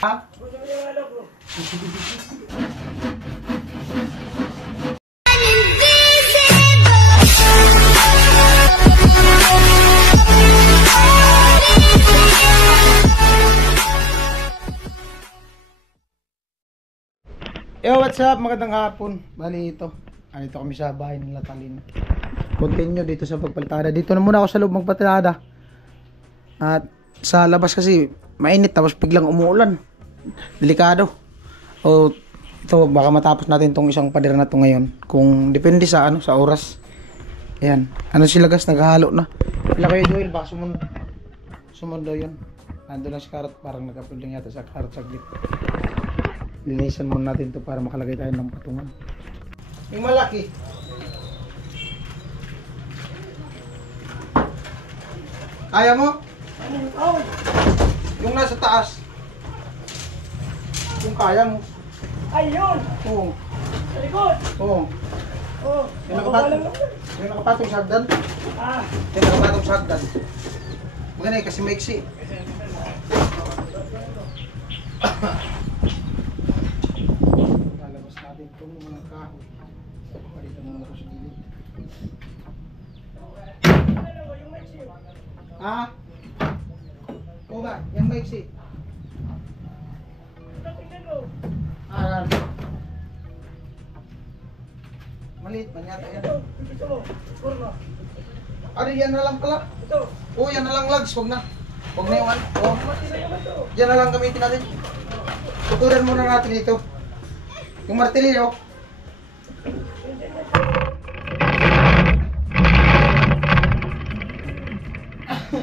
Ha? Yo, what's up? Magandang hapon. Bali ito. Dito kami sa bahay ng Latalin. Continue dito sa pagpaltada. Dito na muna ako sa loob magpaltada. At sa labas kasi mainit tapos biglang umuulan. Delikado. O ito baka matapos natin tong isang pader na to ngayon. Kung depende sa sa oras. Ayan. Ano sila gas naghahalo na. Wala kayo Joel baka sumundo yun. Nandun lang si Karot parang nag-upload lang yata sa Karot saglit. Linisan muna natin to para makalagay tayo ng patungan. Yung malaki. Kaya mo? Yung nasa taas. Yung kaya mo. Ayun! Oo. Sa likod! Oo. Oo. Yung nakapatong sa hagdan. Yung nakapatong sa hagdan. Maganda kasi maiksi. Lalabas natin itong mga kahoy. Palitan mo ako sa gilid. Oo ba? Yan maiksi. Maliit man yata yan. Yan na lang pala. Oo, yan na lang lags. Huwag na. Huwag na yung oo. Yan na lang gamitin natin. Tuturan muna natin ito. Yung martilyo.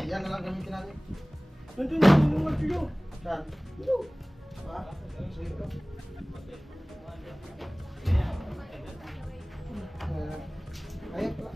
Yan na lang gamitin natin. Nandun yung martilyo. Saan? So ito. Ayun pala.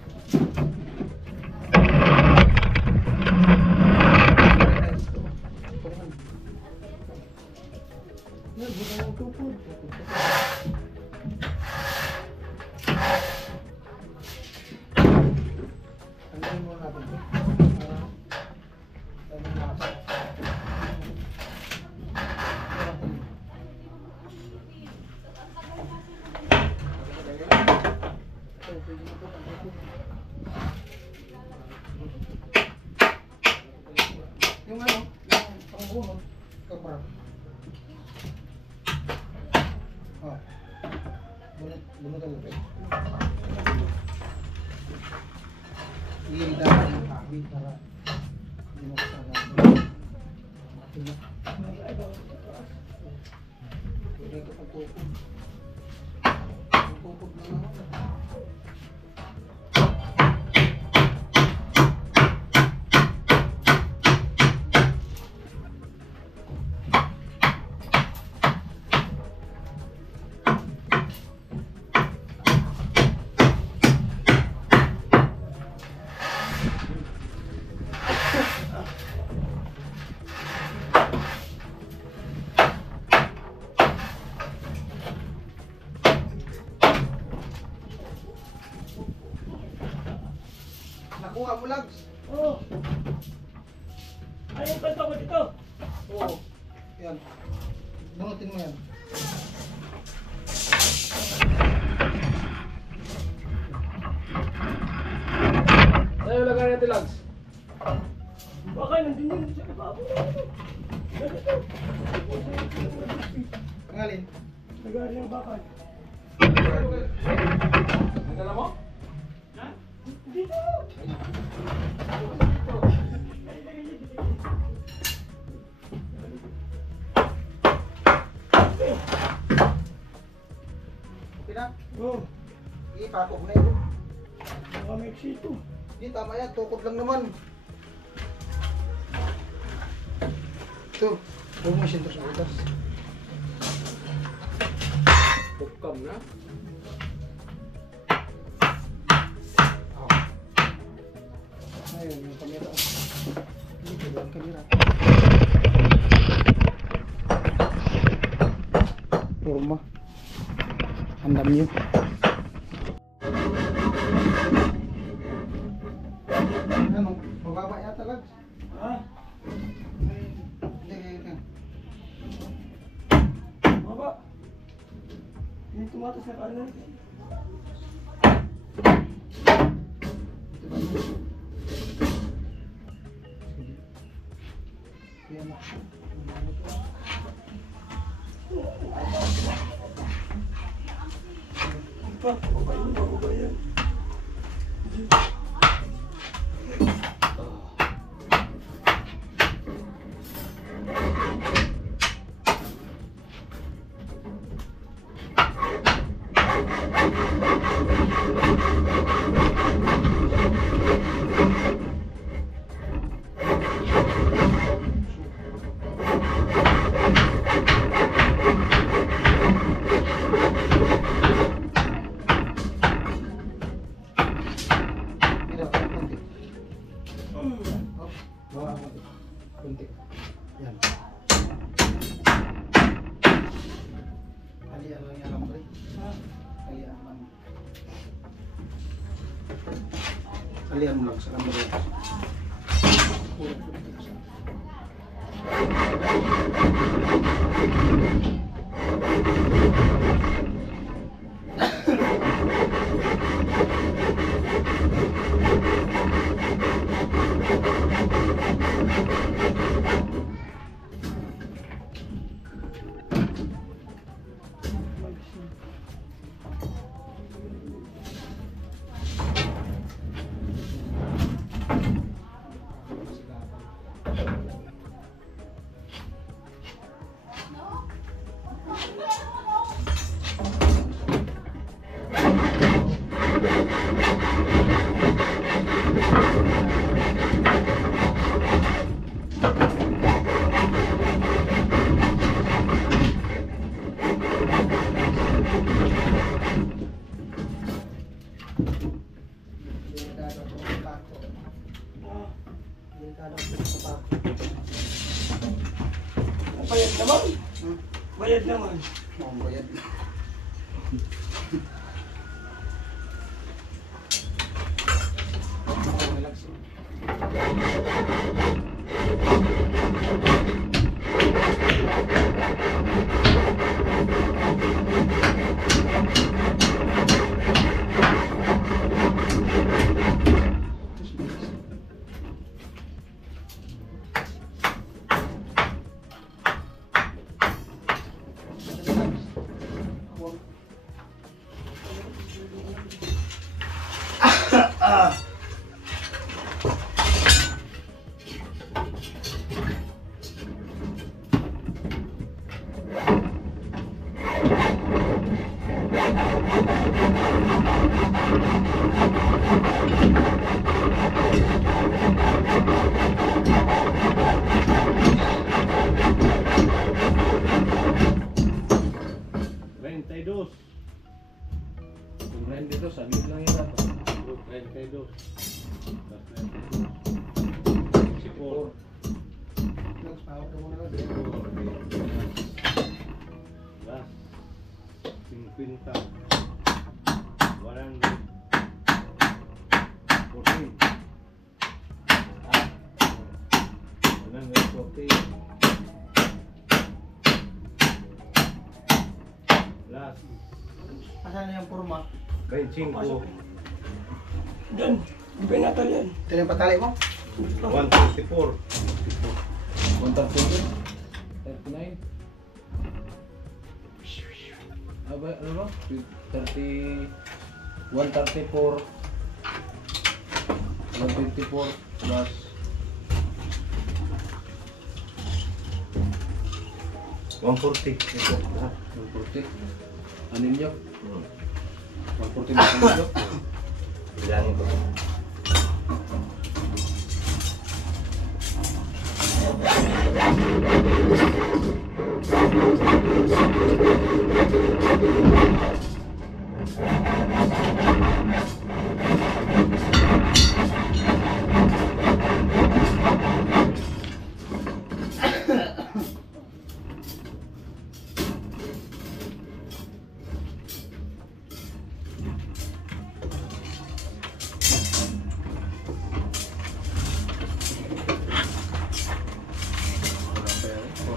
Yung pangbuno, kaparang. Bunot ang lupit. Iiridahan yung kabi para hindi mo kasalaman. Pwede ka pagtukod. Pagtukod na naman. Nakuha mo lags? Oo. Ayun pa ito ko dito. Oo. Yan. Bunutin mo yan. Sa'yo lagay natin lags. Baka nandun yun sa kababo. Ganito. Pangalin. Nagari ang bakal. Ang dala mo? Ha? Dito! Okay na? Oo. Ipakok na ito. Mga Mexico. Hindi, tama yan. Tukod lang naman. Ito. Huwag mo sinto sa utas. Bukam na. Ayun, yung kamera. Dito yung kamera. Forma. Andam nyo. Ano? Mababa yata lang. Ha? Hindi, tumatas na kanan. Yan na. Pa, bago ba yan? Mira, konti. Oh, bawa konti. Konti. Yan. Alian lang yan, pre. Alian lang. Alian mo lang sa lambre. Puro konti sa. Bayad naman. Bayad naman. Oo, bayad. Relax. Sabi lang yan ako. 32. Sipor. Nagpawag ka muna lang. Las 50. 100. 14. 140. Las Asan na yung purma? 25. Diyan. Yung penatal yan. Ito yung patali mo? 134. 139. Aba, ano ba? 30, 134, 154 plus 140. Ito. 140. Anin nyo? 140 na anin nyo? Bilangin ko.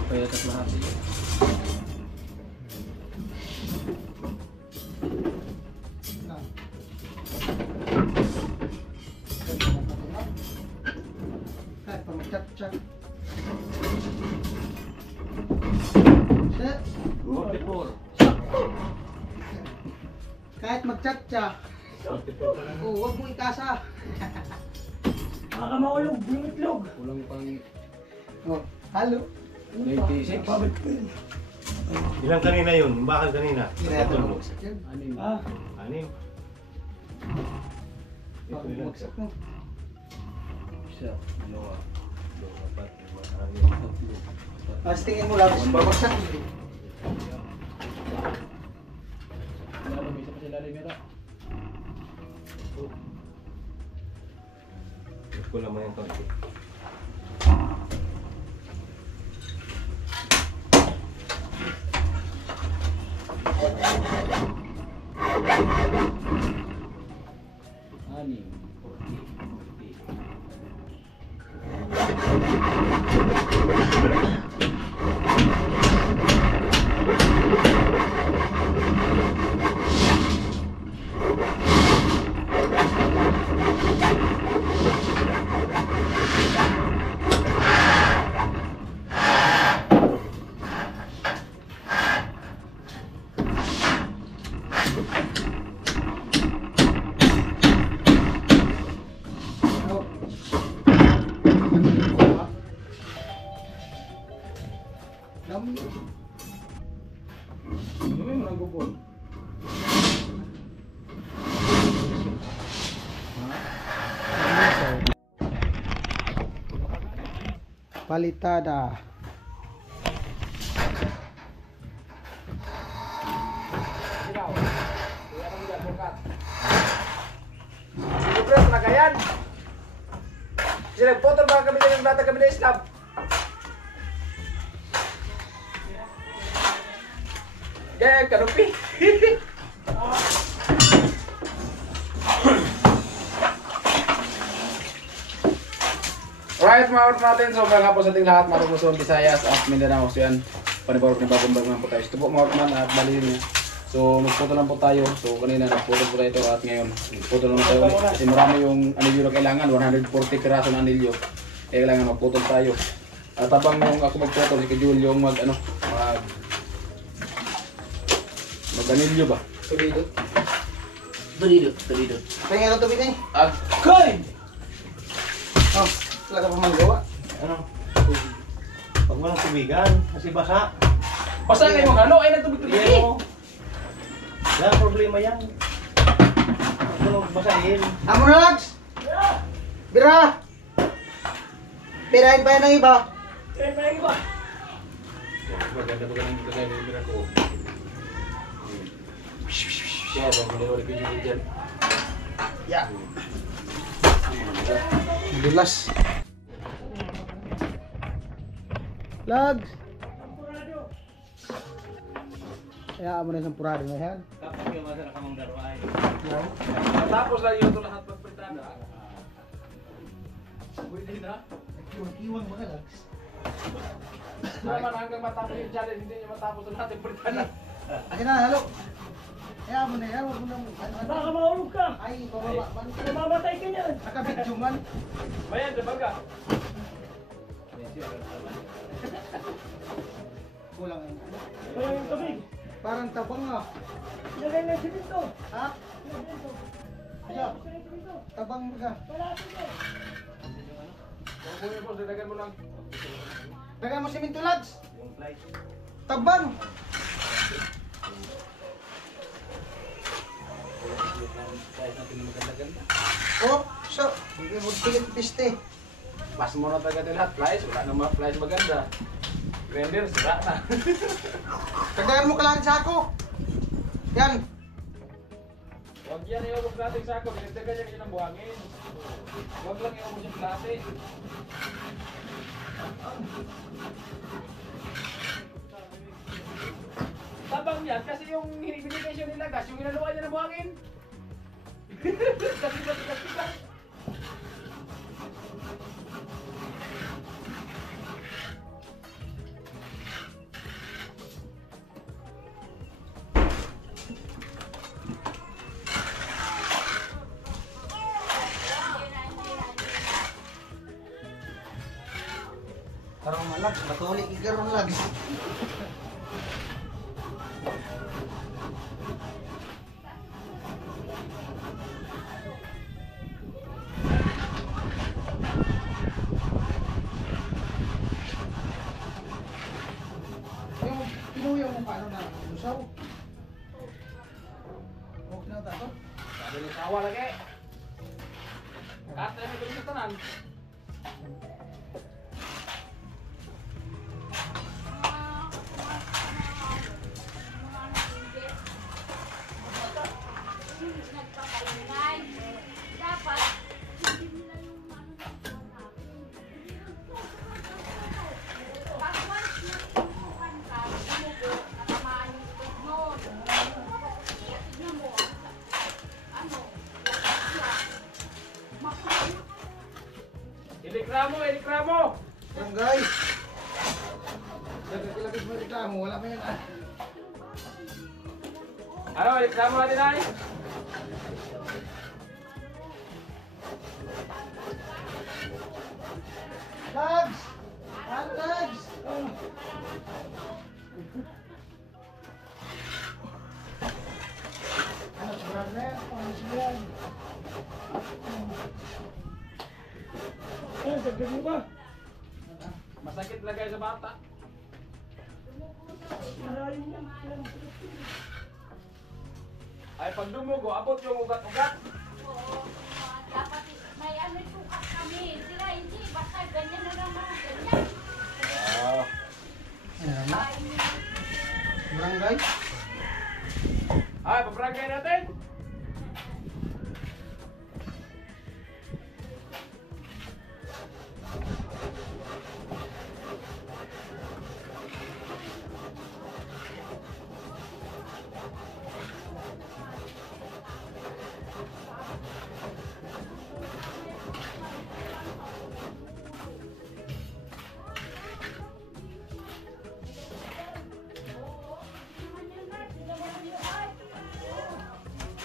Kaya at lahat yun. mag-check. Set. 44. Kahit mag-check siya. Oh, huwag mo ikasa. Nakakamaulog, yung itlog. Kulang pang Oh, halo. 96. Babalik ko yun. Ilang kanina yun? Bakal kanina? Tatlo. Anim. Ah, 6. Ito ilang. Bagsak mo. Isa. Dalawa. Apat, lima, anim. Tatlo. Mas tingin mo lang, babagsak. Lalo, may isa pa sila rin meron. Ko lang mo yung konti. Anim. 40. Ano yung mga gupon? Palitada. Siyempre, nagayan. Kasi nagpotol ba kami ng bata kami na Islam? Kaya kanupi. Alright mga orto natin, so mga po sa ating lahat, mga Luzon, Visayas at Mindanao. So yan, panibawag na bagong naman po tayo. Ito po mga orto at bali niya. So magputol lang po tayo. So kanina nagputol po tayo ito at ngayon magputol lang tayo ulit. Kasi marami yung anilyo na kailangan, 140 piraso na anilyo. Kaya kailangan magputol tayo. At habang yung ako magputol, si Kajul yung mag anilyo ba? Tulidot. Tulidot. Tingnan ka tubig na eh. Agay! Oh, wala ka pa magawa. Ano? Pag walang tubigan, kasi basa. Basta kayo mga ano, ay nagtubig-tubig eh. Yan o. Yan, problema yan. Pag basahin. Amo na, Lags! Bira! Birahin pa yan ng iba. eh, may iba. Maganda ng kagaya ng mira ko. Kaya bang pinawala ko yung dyan. Ya. Dulas. Lags! Kaya mo na isang purado na yan. Kapag yung masa nakamang darway. Tapos lang yun ito lahat magpritana. Pwede na. Iwan mo na, Lags. Hindi naman hanggang matapos yung challenge, hindi niya matapos ang lahat yung pritana. Akin na, halo. Kaya mo na yan, huwag mo na Baka maulog ka. Ay, pababa. Namamatay ka niyan. Nakabidyo man. Bayan, di ba ka? Kulang yan. Wala yung tubig. Parang tabang ah. Ilagay na yung simento. Ha? Ayo, tabang mo ka. Kung kunin po, dalagan mo lang. Dagan mo simento, Lags. Yung flight. Tabang! Oh, so, hindi mo tigil piste. Pas mo na taga lahat, flies, wala naman flies maganda. Grinder, sira na. Dagdagan mo kailangan sa ako. Yan. Huwag yan iubog natin sa ako, binagdagan niya kasi ng buhangin. Huwag lang iubog yung klase. Tabang yan kasi yung binigay siya nila gas, yung inaluan niya ng buhangin. Kasi. Lag, matuli ikaroon lag. Yung pinuyaw mo paano na lusaw? Okay na tato? Sabi ni sawa lagi. Kata mo dito tanan. Nagpapalingay. Dapat, hindi nila yung ano pag once na tinutukan ka, bumugo, natamaan yung itlog nun. Tignan mo, ano, makulit. Ilikramo! Barangay! Lagis mo reklamo, wala pa yan ah. Ano, ilikramo natin ay? Lags! Lags! Ano, sobrang na yan? Paano siya yan? Ayun, dagdag mo ba? Masakit lagay sa bata. Maraming yan. Ay pag dumugo, abot yung ugat-ugat. Oo, dapat may ano sukat kami. Sila hindi, basta ganyan na lang mga ganyan. Ayan na. Ay, Barangay? Ay, pabrangay natin.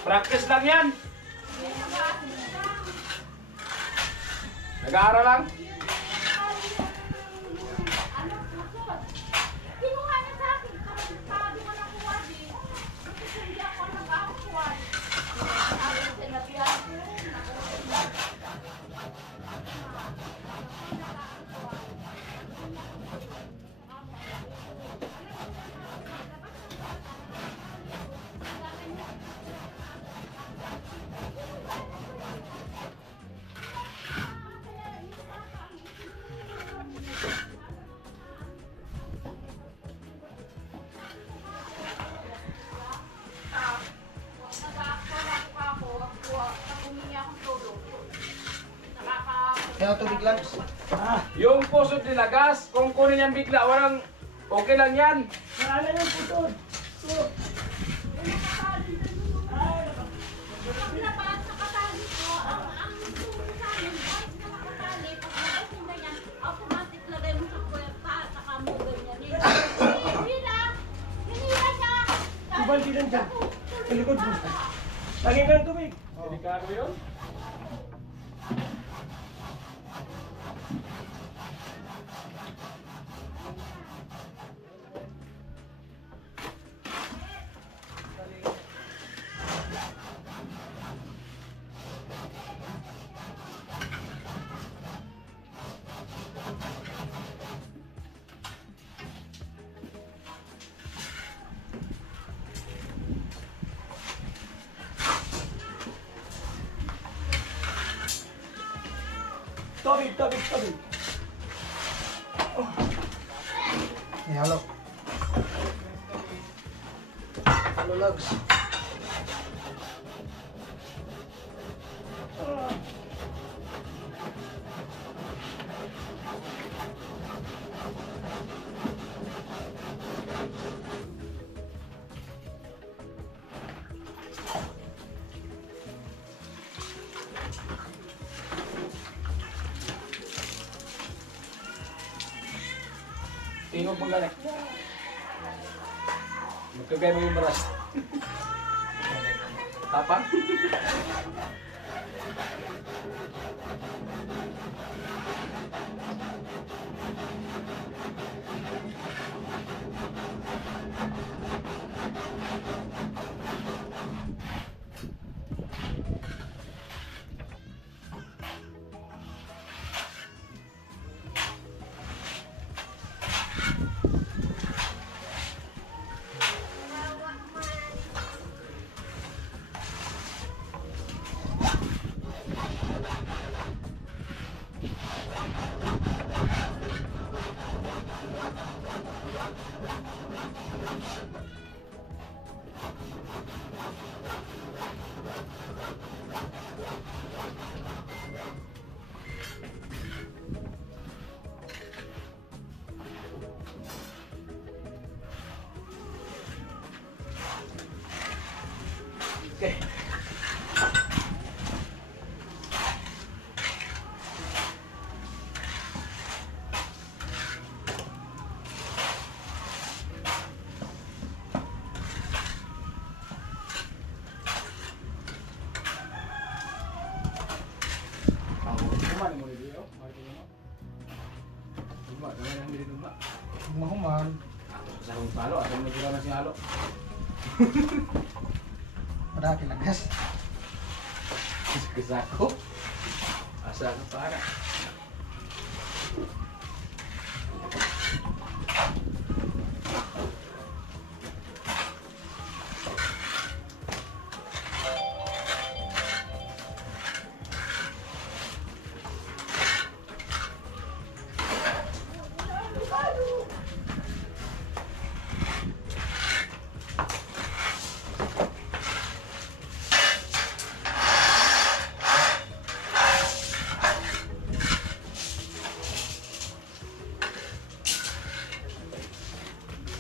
Practice lang yan. Nag-aaral lang. ano, susunod. Kinuha niya sa akin, kasi sabi ko nakuha din. Kasi hindi ako nag-akuha. Sabi ko, sinabihan ko, nakuha. Kaya tubig lags. Yung pusod nilagas, kung kunin niyang bigla, walang okay lang yan. Wala yung putod. So, Pag napaat sa katali ko, ang tungkol sa amin, kahit na nakatali, pag nakasin na yan, automatic lagay mo sa puwerta at saka mo ganyan. Hinila niya. ibang din dyan. Sa likod mo. Lagay ka ng tubig. Delikado yun. Tubig, tubig, tubig. Halo. Halo lags. Tingog mo galing. Magkagay mo yung baras. Tapang? Okay. Humahuman. Sa akong palo, asa mo nagkira na si Halo. Pada kinagas. Kisah ko. Asa ka para.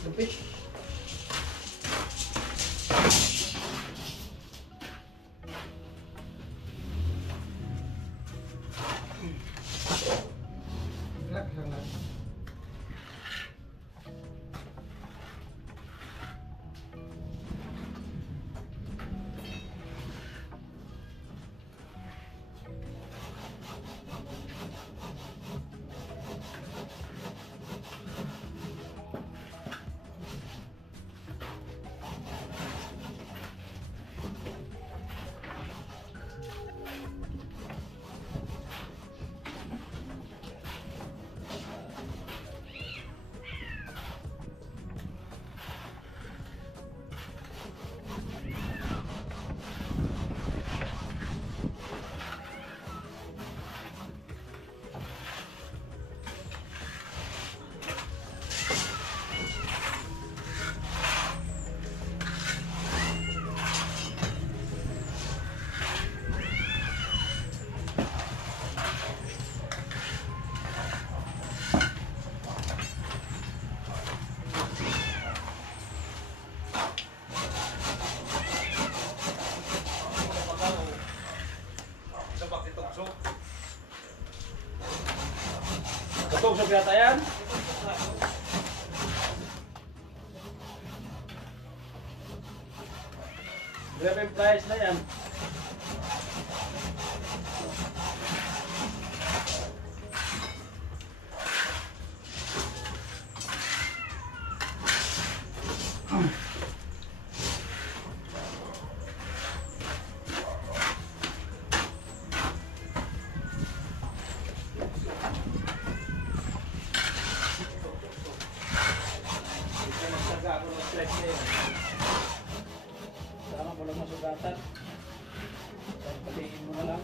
Lupit. Relax lang. Tugsok yata yan. Grabe yung price na yan. Sama ko lang masugatan. Patingin mo na lang.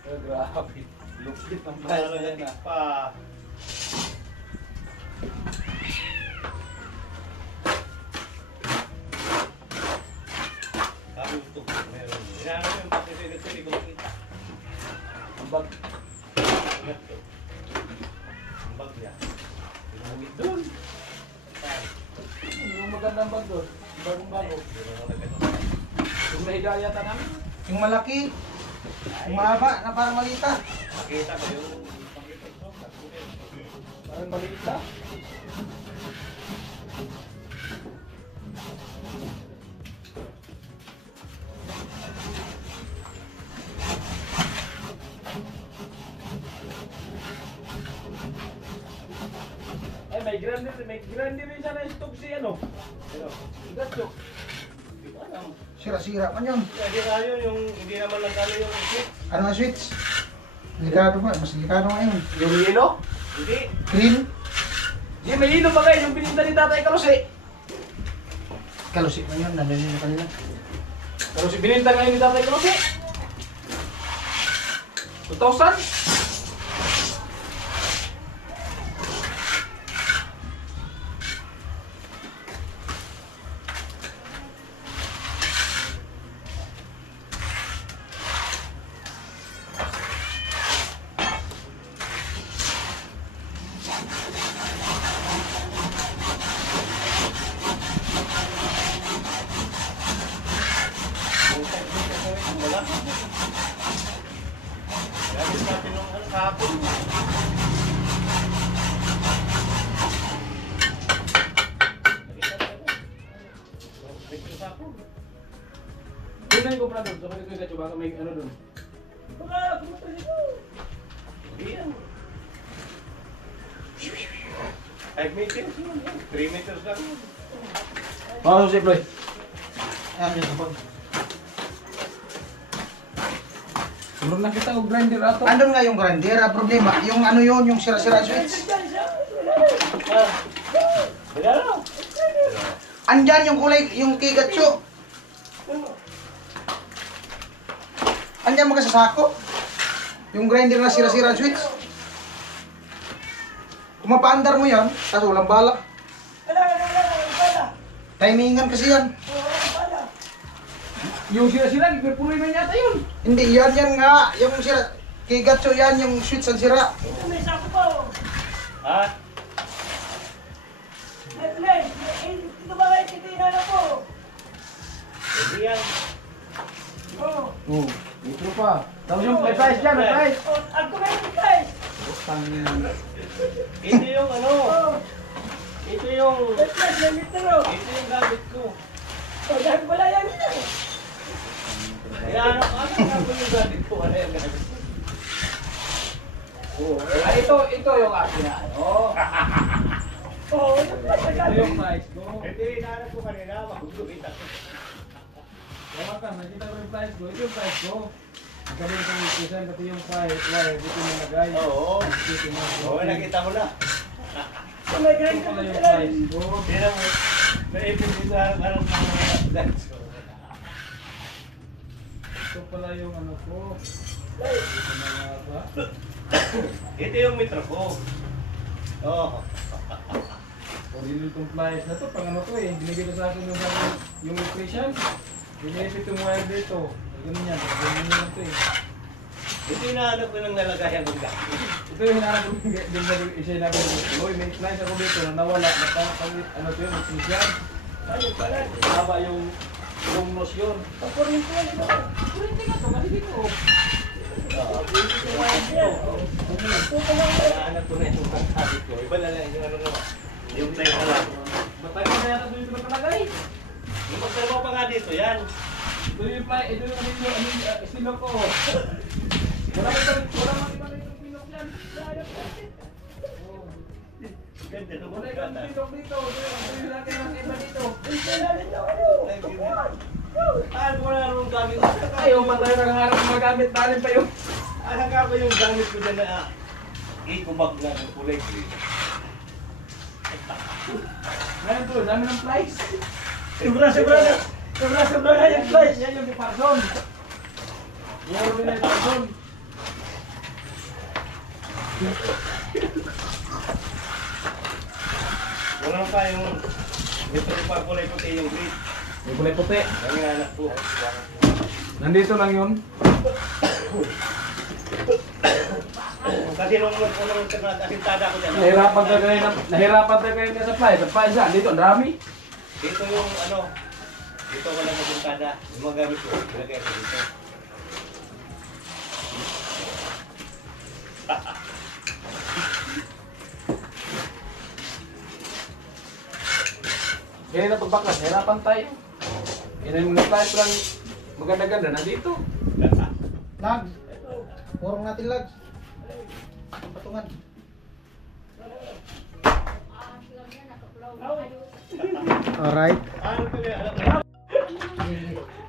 Grabe. Lupit ng price na yan Pa. Ito, meron. Inaano yung pagkakasili ko makita. Ang bag. Ito. Ang bag niya. Pinamit doon. Yung magandang bag doon. Bagong bago. Hindi mo na ganun. Kung nahiga yata namin. Yung malaki. Yung mahaba na parang malita. Makita ko yung Parang maliit na. Ay, may grande rin sana yung stove si ano. Gatso. Hindi ko alam. Sira-sira man yun. Hindi tayo yung hindi naman lang tayo yung switch. Ano ang switch? Delikado ba? Mas delikado ngayon. Yung yelo? Hindi. Green. Di, may yelo ba kayo? Yung pininta ni Tatay Kalusi. Kalusik man yun. Nandun yun kanina. Kalusi, bininta ngayon ni Tatay Kalusi. 2,000? Wala. Gamit natin nung ano kahapon. Doon na yung kupra doon. Sabi ko yung baka may ano doon. Hindi yan. 5 meters yun. 3 meters lang yun. Oo, si Floyd. Ayan yung sabon. Meron na kita o grinder ato. Andun nga yung grinder. Ang problema, yung ano yun, yung sira-sira switch. Wala lang. Andyan yung kulay, yung kigatso. Andyan mga sa sako. Yung grinder na sira-sira switch. Kung mapaandar mo yan, kaso walang bala. Timingan kasi yan. Yung sira-sira, ipipuloy na yata yun. Hindi, yan nga. Yung sira, kigatso yan, yung switch ang sira. Ha? Hindi yan. Oo, litro pa. Tapos yung may price dyan, may price. Ito yung ano. Ito yung gamit ko. Kaya ano nga yung gamit ko? Ano yung gamit ko? Ah, ito yung akin na. Ito yung price ko. Ito yung hinahanap ko kanina. Magugupit ako. Tama ka, nakita ko yung price ko. Ito yung price ko. Sabi ko yung present, ito yung price. Wire, dito yung nagay. Oo. Oo, nakita mo na. Ito pala yung price ko. Tignan mo. Naipin dito harap-harap ng mga dads ko. Ito pala yung ano ko. Ito yung metro ko. Oo. Original itong price na to. Pang ano to eh. Binigay ko sa akin yung electrician. Binilipit yung wire dito. Ganun yan. Ganun yan ito eh. Ito yung nahanap ko ng nalagayan ng gamit. Ito yung hinahanap ko yung isa yung nabi ko. Uy, may client ako dito na nawala. Ano to yun? Electrician. Haba yung nos yun. Kurinti nga to. Kasi dito. Nahanap ko na yung gamit ko. Iba na lang yung ano naman. Yung tayo na lang. Matagal na yata dito nakalagay. Yung magtrabaho pa nga dito, yan. Ito yung estilo ko. Wala man iba na itong pinok yan. Ganda naman. Wala itong pinok dito. Ito yung laki ng iba dito. Ano ko na naman gamit ko? Ayaw man tayo nakaharap ng magamit. Talin pa yung... Ano nga ba yung gamit ko dyan na ikubag na ng kulay green? Ngayon to, dami ng price. Sobra na yung price. Yan yung parson. Yan yung parson. Wala pa yung ito pa kulay puti yung green. May kulay puti. Yan yung anak ko. Nandito lang yun. Kasi nung kasintada ko dyan. Nahirapan tayo kayo sa price. Sa price yan. Dito, ang dami. Dito yung ano, Dito ko lang mapuntada. Yung mga gamit ko, ilagay ko dito. Ganyan na pagbaklas, hirapan tayo. Yan ang mga flash lang maganda-ganda nandito. Lags. Purong natin lags. Patungan. Alright.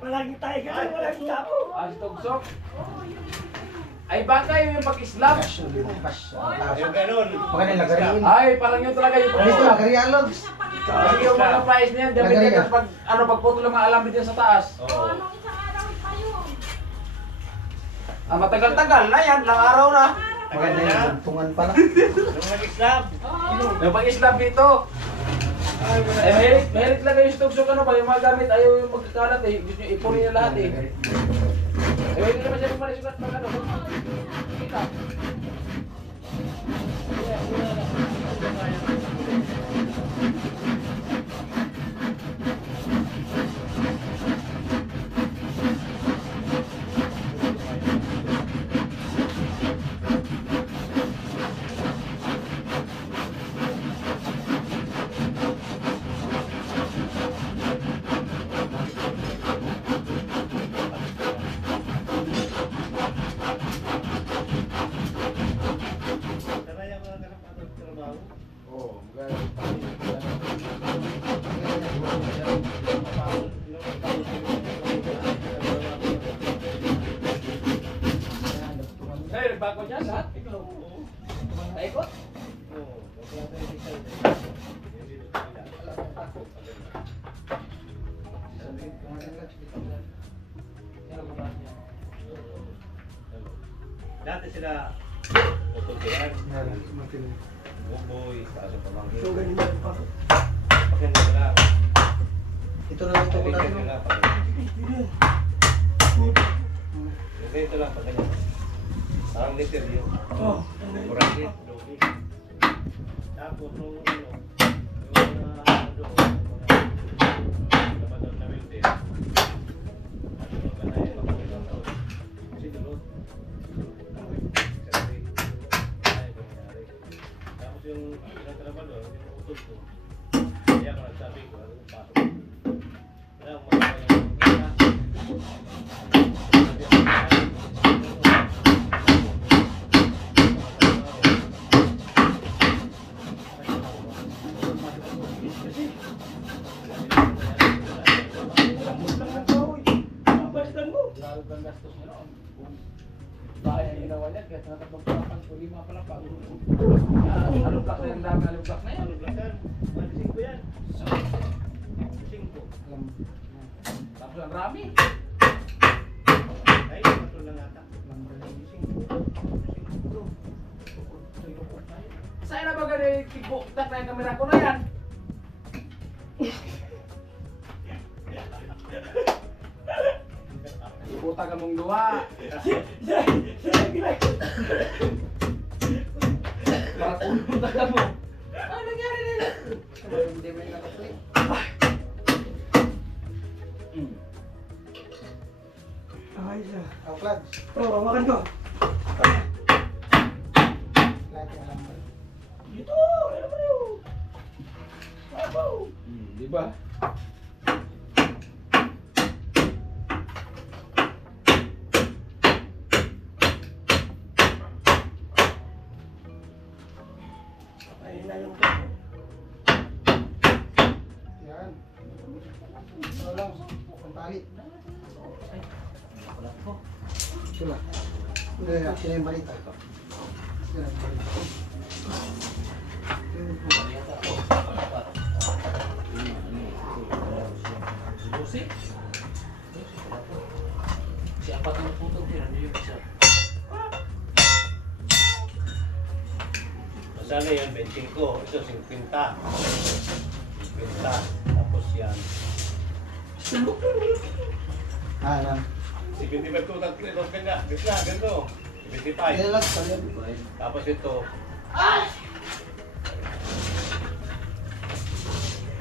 Palagi tayo ka, walang tapo. Ang tugsok. Ay baka yung pag-islam. Yung ganun. Baka nila gariin. Ay parang yun talaga yung Dito lang, garian logs. Kasi yung mga flies niyan, gamit Lagari yan pag pagputol ng mga alam dyan sa taas. Oo. Anong isang araw pa yun? Matagal-tagal na yan, lang araw na. Maganda yung tungan pala. Yung nag-islam. Yung pag-islam dito. Merit lang yung tugsok ano pa, yung mga gamit ayaw yung magkakalat eh. Gusto nyo ipunin na lahat eh. Hindi naman siya pumalisugat pag ano. Kita. Sana yung mga ganap trabaho. Oo, Ay, nagbago dyan lahat. Naikot? Dati sila tutukian. Buboy, kaso pamangkin. So, ganyan pa. Pagkanda sila. Ito na lang ito ko Pagkanda natin. sila. Ito lang, pagkanda. Parang liter yun. Oh, Murang lit. Tapos nung ano, yung doon, kapatid na wilter. Ano yung kanay, pagkakailang taon. Sinulot. Kasi, ay, nangyari. Tapos yung pinagtrabaho, yung utol ko. Kaya ko nagsabi ko, ano yung pasok. Kaya umakaya yung kita. Lalo kang gastos nyo noon. Kung bahay ang ginawa niya, kaya natatlong palapan ko, 5 palapan. Alublak na yung dami, alublak na yan. Ano, blakan? Malising ko yan. Malising ko. Tapos ang rami. Ay, ito lang ata. Malising ko. Saan na ba ganyan tigbo-tak na yung kamera ko na yan? Ibuta ka mong duwa. Para pumunta ka mo. Ano nangyari nila? Hindi mo yung nakaslit. ay, siya. Ang flags. Oh, makan ko. Lahat yung alam ko. Dito, ano ba yun? Babaw. Di ba? Ayun na yung tapo. Yan. Ito lang. Ang tali. Ito lang. Hindi na. Sila yung balita. Sila yung balita. Lucy? Si apat na putong din, ano yung isa? Masana yan, 25. Ito, 50. 50. Tapos yan. Ah, lang. 75 to, tapos kanya. Bigla, ganito. 75. Yan lang. Kaya. Tapos ito.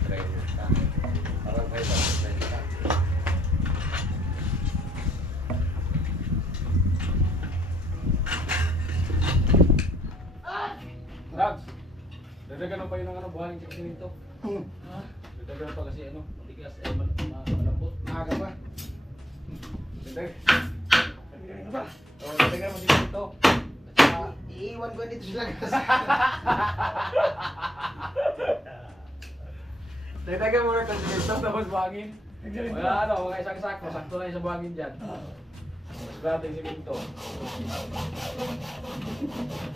30. Parang 30. pa yun ng ano, buhangin sa siminto. Hmm. Dagdagan pa kasi ano, matigas, malambot. Maaga pa. Dagdagan pa. O, dagdagan mo siminto. At saka, Iiwan ko dito sa lagas. dagdagan mo rin sa siminto, tapos buhangin. Wala ano, mga isang sakto, sakto na yung sa buhangin dyan. Grabe yung siminto.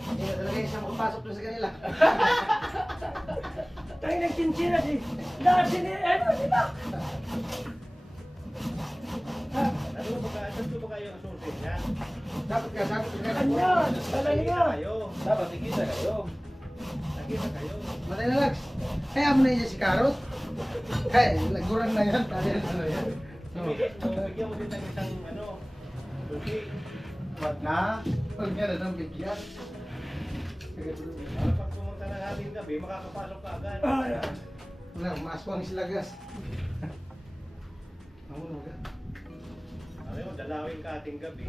Hindi na talaga isang makapasok doon sa kanila. Tayo nagkinsinas eh. Lahat ano sila? Ano ba kayo asusin yan? Dapat ka. Ano? Talaga Nakita na. kayo. Dapat ikita kayo. Nakita kayo. Matay na lags. Kaya mo na yun si Karot. Kaya, laguran na yan. Kaya ano yan. Bigyan mo din ng isang ano. Okay. Wag na. Huwag nga na ng bigyan. Para pag pumunta ng ating gabi, makakapasok ka agad. Wala, maaswang sila gas. Namuno ka. Ano yun, dalawin ka ating gabi.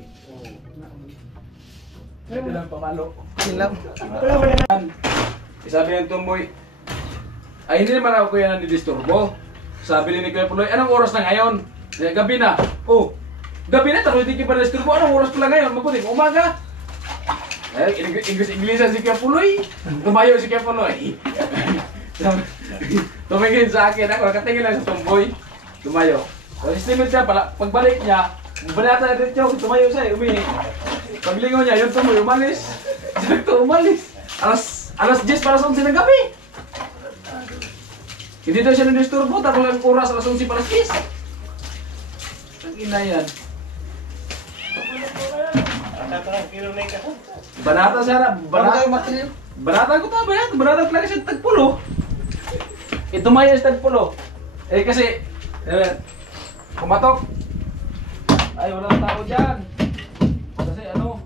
Ito lang pamalo. Silam. Sabi ng tumboy, ay hindi naman ako kuya nandidisturbo. Sabi ni Kuya Puloy, anong oras na ngayon? Eh, gabi na. Oh, gabi na, tapos hindi ka pa disturbo. Anong oras pala ngayon? Mabuti, umaga. Eh, English-Englishan si Kuya Puloy. Tumayo si Kuya Puloy. Tumingin sa akin, ako nakatingin lang sa tumboy. Tumayo. Tapos istimate siya, pagbalik niya, banata na dito, tumayo siya, umihi. Paglingaw niya, yun tumboy, umalis. Sakto, umalis. Alas 10 para sa 11 ng gabi. Hindi daw siya nandisturbo, tapos ang oras alas 11 para sa 10. Ang ina yan. At ang kinunay ka. Banata siya na, Paano tayo matilyo? banata ko tama yan, banata talaga siya tagpulo. Ito maya sa tagpulo. Eh kasi, kumatok. Ay, walang tao dyan. Kasi ano,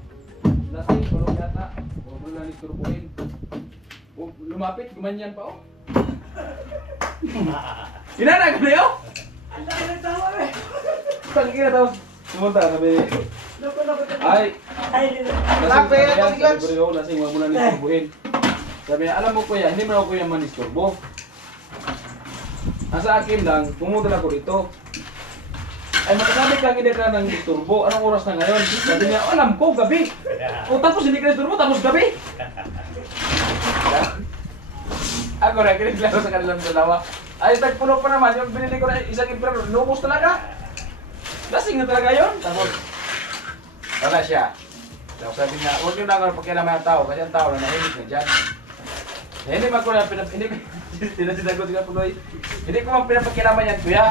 lasing, tulog yata. Huwag mo lang isturbuhin. Lumapit, gumanyan pa oh. Inana ka na yun? Ang laki ng tawa eh. Pagkira tapos, sumunta, sabi, Loko. ay, Ay, Lape, pag-lunch. lasing, huwag mo lang isturbuhin. Sabi niya, alam mo kuya, hindi mo ako kuya manisturbo. Ang sa akin lang, pumunta lang ako dito. Ay, makasabi ka hindi ka ng isturbo. Anong oras na ngayon? Sabi niya, alam ko, gabi. O tapos hindi ka isturbo, tapos gabi. Ako na, kiniklaro sa kanilang dalawa. Ay, tagpuno pa naman. Yung binili ko na isang imprero, lumos talaga. Lasing na talaga yun. Tapos, wala siya. Tapos sabi niya, huwag niyo na ako pakialaman ang tao kasi ang tao na nahilig na dyan. Eh, hindi man ko na tinasinagot nga Puloy. Hindi ko man pinapakialaman yan, kuya.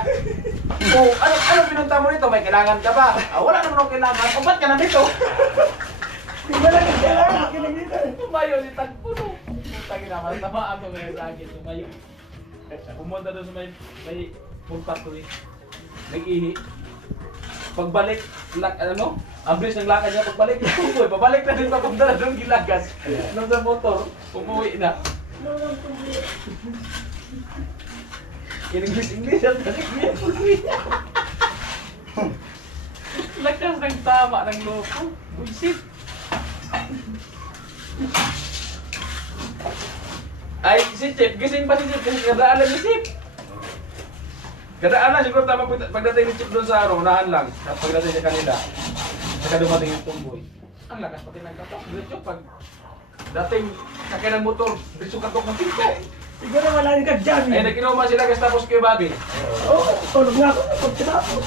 Oh, ano pinunta mo nito? May kailangan ka ba? Ah, wala naman akong kailangan. O, ba't ka nandito? di ba lang ang kailangan? Kinagita. Tumayo si Tagpuno. Putang ina, masama ako ngayon sa akin. Tumayo. Pumunta doon sa may food factory. Nag-ihi. Pagbalik, ang bilis ng lakad niya. Pagbalik, umuwi. Pabalik na din papunta doon gilagas. Nung sa motor, umuwi na. English at English. Lakas ng tama ng loko. Buisit. Ay, si Chip, gising pa si Chip kasi kadaan lang si Chip. Kadaan lang, siguro tama pagdating ni Chip doon sa unahan lang. Pagdating sa kanila, saka dumating yung tumboy. Ang lakas pati ng katok. Diretso pag dating sakay ng motor, diretso katok ng pinto. Siguro wala rin ka-jam Ay, eh. nag-inuman sila kasi tapos kay Bobby. Oo, tulog nga ako. Pagkatapos.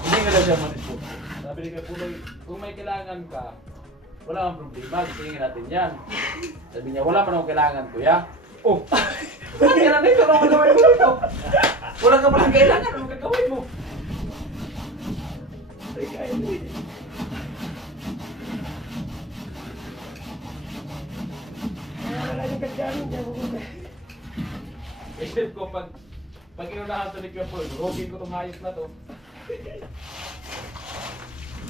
Hindi nga daw siya manispo. Sabi ni Kuya Puloy, kung may kailangan ka, wala kang problema, gisingin natin yan. Sabi niya, wala pa akong kailangan, kuya. Oh, bakit ka na dito? Ano gagawin mo dito? Wala ka palang kailangan, ano gagawin mo? Ay, kaya mo eh. Wala rin ka-jam. Hindi ako kumay. Isip ko, pag inunahan ito ni Kuya Puloy, rogin ko itong hayop na to.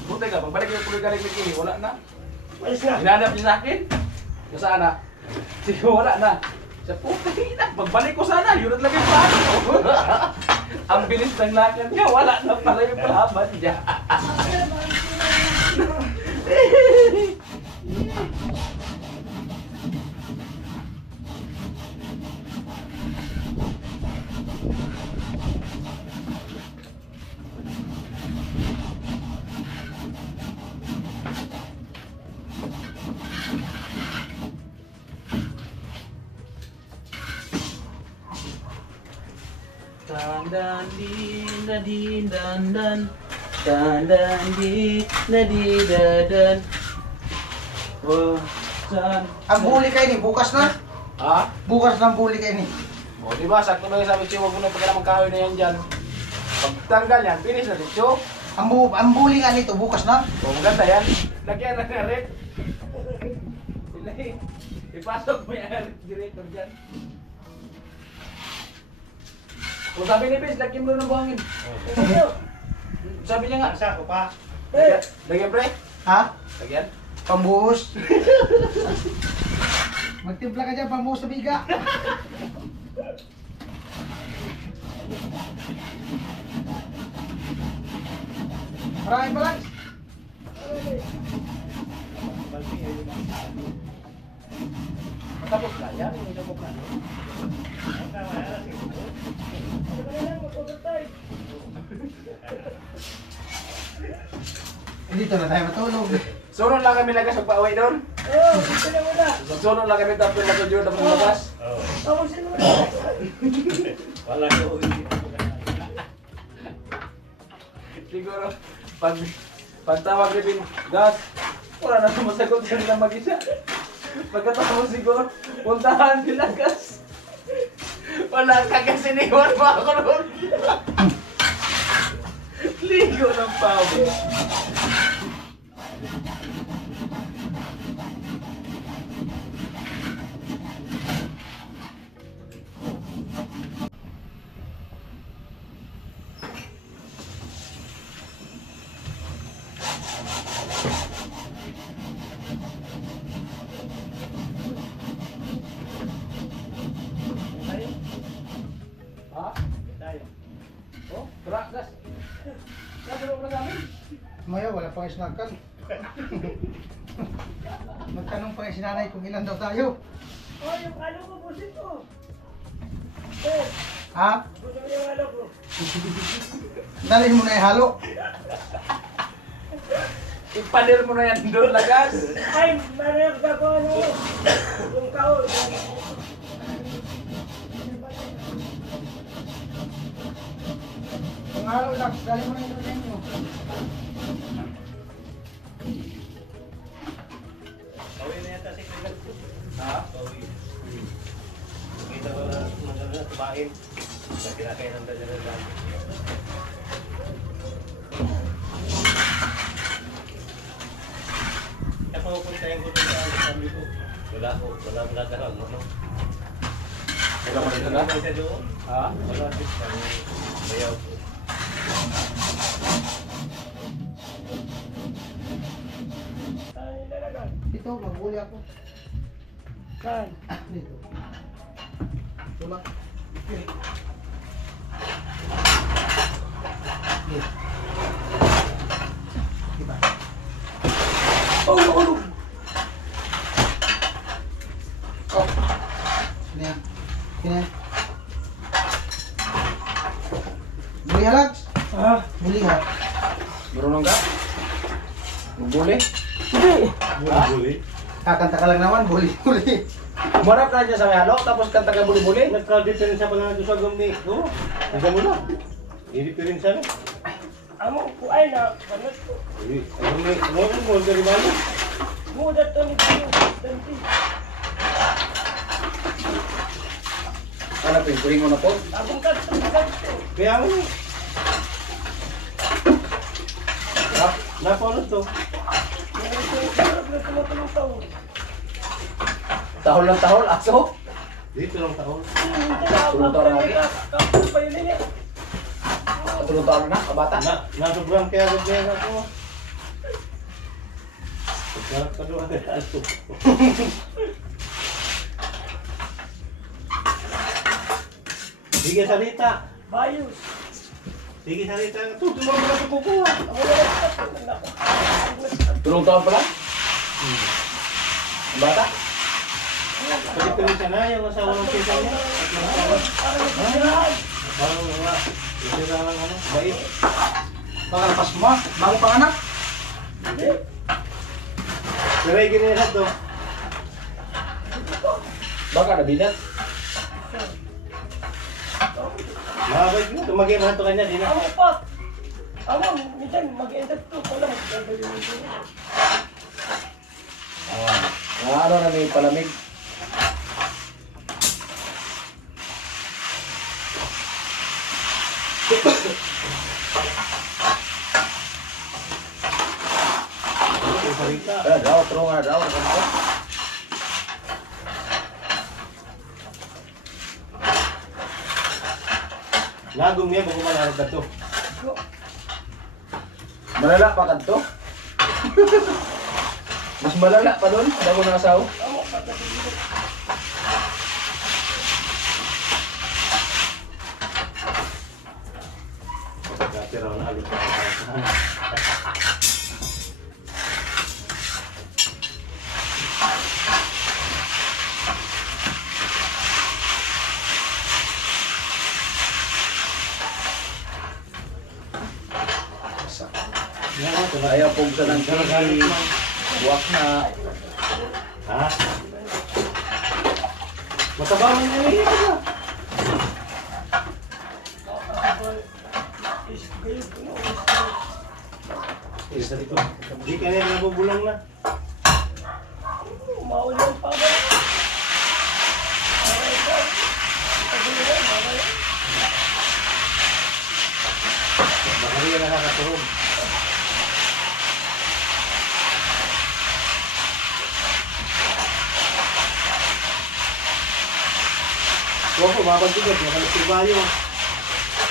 Buti ka, pagbalik yung Puloy galing nag-ihi, wala na. Malis na. Hinanap niya sa akin. Nasaan na? Sige, wala na. Sa puta, pagbalik ko sana, yun at lagay pa ako. Ang bilis ng lakad niya, wala na pala yung palaban niya. Dan dan di na di dan dan dan di na di dan. Oh, dan. Ang buli kayo ni, bukas na. Ha? Bukas na ang buli kayo ni. O, di ba? Sakto na yung sabi siya, huwag mo na pagkalamang kahoy na yan dyan. Pagtanggal yan, finish na dito. Ang buli nga nito, bukas na. O, maganda yan. Lagyan na nga rin. Ipasok mo yan, director dyan. O, sabi ni Bis, lagyan mo ng buhangin. Sabi niya nga. Sako pa. Lagyan pre? Ha? Lagyan? Pambuhos. Magtimpla ka dyan, pambuhos sa biga. Maraming balag. Tapos na yan, yung tapos na. Dito na tayo matulog. Sunod lang kami lagas pag-away doon. Oo, gusto na muna. Sunod lang kami tapos matulog tapos lagas. Oo. Wala ko. Siguro, pagtawag ni Bin, Gas, wala na sumasagot siya nila mag-isa. Pagkatapos siguro, puntahan nila, Gas. Wala ka kasi niwan mo ako noon. Ligo ng pawis. Ha? Tayo. Oh, tara, Gas. Nagulog na namin. Maya, wala pang isnakan. Magtanong pa si nanay kung ilan daw tayo. Oh, yung ano ko, busit ko. Ha? Gusto mo yung ano ko. Dalhin mo na ihalo. Ipalir mo na yan doon, Lagas. Ay, marang ako ano. Yung kaon. Kung halo lang, dalhin mo na ito ninyo. Bawi na yata si Kuya. Ha? Bawi. Kita ko na maganda tumain. Sa kinakain ng dala ng dami. Kaya pupuntahin ko doon sa sabi ko. Wala dalang ano. Wala mo dito na? Wala siya doon. Ha? Wala siya. Bayaw ko. Ay, talaga. Dito, maghuli ako. Saan? Dito. Tula. Okay. Okay. Diba? Oh, oh, Oh. Sino yan? Sino yan? Buli ha, Lags? Ha? Buli ha? Marunong ka? Magbuli? Buli. Kakanta ka lang naman, buli. Umarap na dyan sa may halo, tapos kanta ka buli-buli? Nagka-diferensya pa na doon sa gumi. Oo. Hindi mo na. I-diferensya na. Amo ko ay na. Panas ko. Ano mo dari mana? Muda to ni Pino. Danti. Ano po, kuring mo na po? Abang kadto. Kaya mo. Ha? Napano to? Tumutulong taon. Tahol ng tahol, aso? Dito lang taon. Tulong taon na lagi? Kapag pa yun eh. Tulong taon na, kabata? Nasobrang kaya gagawin ako. Pagkalap ka doon ay alto. Sige salita. Bayos. Sige salita. Tutulong mo na sa kukuha. Tulong taon pala? Kabata? Pwede ko rin sana yung asawa ng kita niya. Parang wala. Hindi na lang ano. Bait. Baka lapas mo, bago pang anak. Pero yung ginilad to. Baka nabinat? Mabait mo, tumagay mo ito kanya, di na. Amo pa. Amo, minsan mag-edad to ko lang. Ano na may palamig. Daw, pero nga daw. Lagom niya, bago manarap na to. Malala pa kanto? Mas malala pa doon, bago nakasaw. Pagkatiraw na agad. Ayaw pong sa ng kiri. Buwak na. Ha? Matabangan niya rin ito. Isa dito. Hindi ka na nabubulong na. Maulan pa ba? Baka hindi ka nakakatulog. Wako, mapagtigad. Nakalipid ba yun?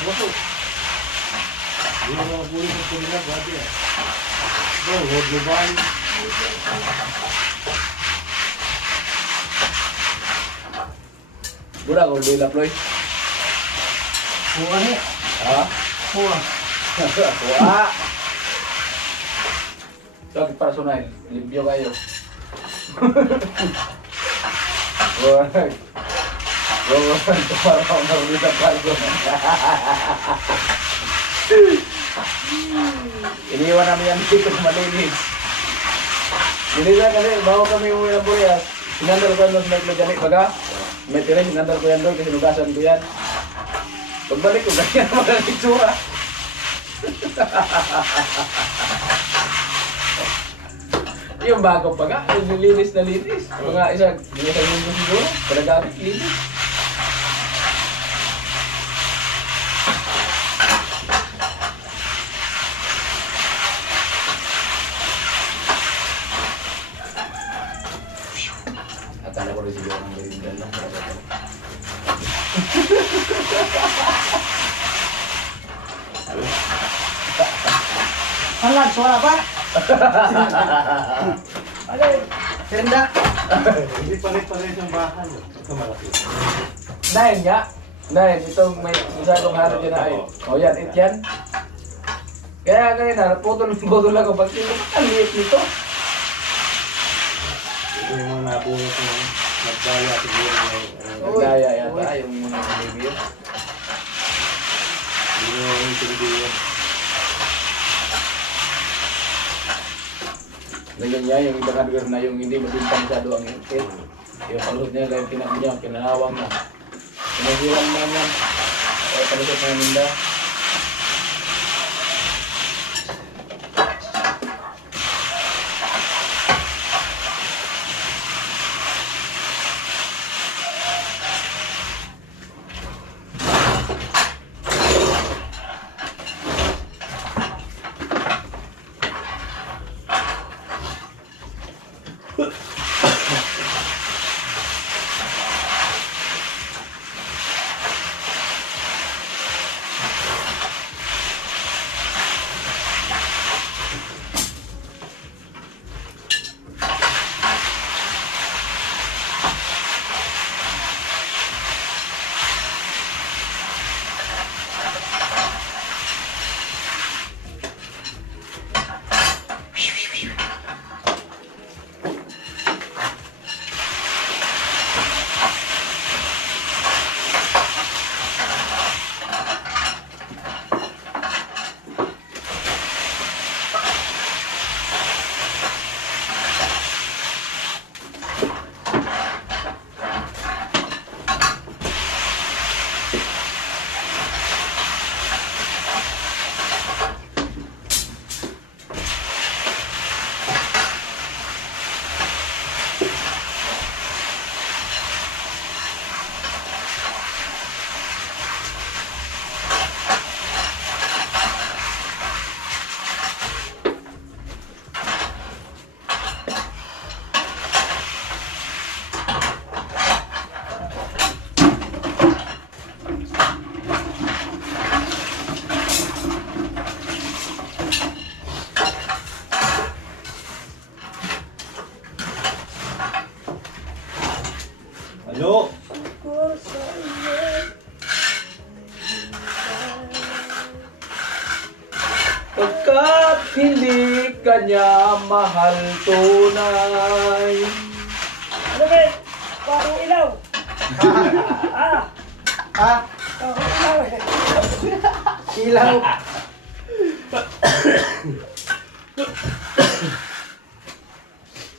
Wako. Hindi na mga bulit ng kumilag. Wadi ah. Huwag lubahan. Budak kalau beli laploy. Kuha ni. Ha? Kuha. Kuha. Sakit personal, limpyo kayo. Wah. Wah, para kau nak beli laploy. Iniwan namin yan dito sa malinis. Binila kasi, bago kami umuwi ng Burias, sinandal ko yan doon sa may ganik baga. May tira, sinandal ko yan doon kasi nugasan ko yan. Pagbalik ko, ganyan naman ang itsura. Yung bago pa nga, yung nilinis na linis. Mga isang linggo siguro, panagamit linis. Akala ko rin siguro ng merinda lang. Halag, suara pa. Ano yun? Tenda. Hindi palit-palit yung bahan. Ito malaki. Nine nga. Nine, itong may masyadong halo dyan na ay. O yan, it yan. Kaya ngayon na, putol-putol ako. Pag ang liit nito. Ito yung mga nabunot ng nagdaya siguro ng Nagdaya yata yung mga baby. hindi mo intindihan. Ganyan niya, yung ibang hardware na yung hindi mabinta masyado ang hit. Yung palusot niya, gayang kinakot niya, kinahawang na. Pinahiram na yan. Kaya palusot na ninda. Pagkat hindi kanya mahal tunay. Ano ba? Parang ilaw. Ah, ilaw.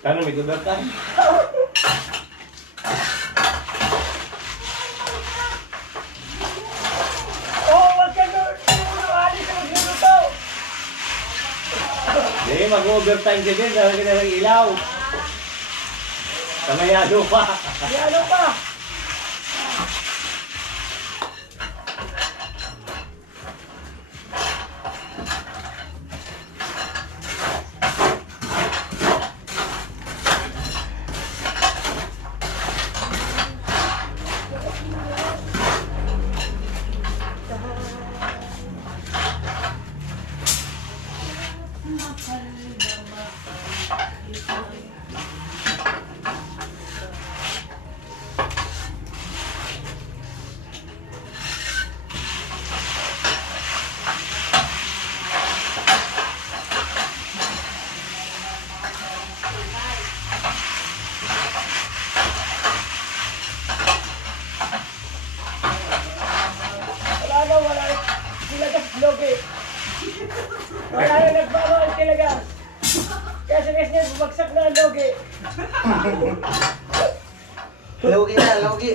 Kano may gubertan? Wag ka doon. Alis na magluluto. Hindi, mag-overtime ka din. Sabi ka ng ilaw. Kamayado pa. Ano pa? Wala. Sila ka logi. Wala na nagbabawal talaga. Kaya sa next niya, bumagsak na ang logi. Logi na, logi.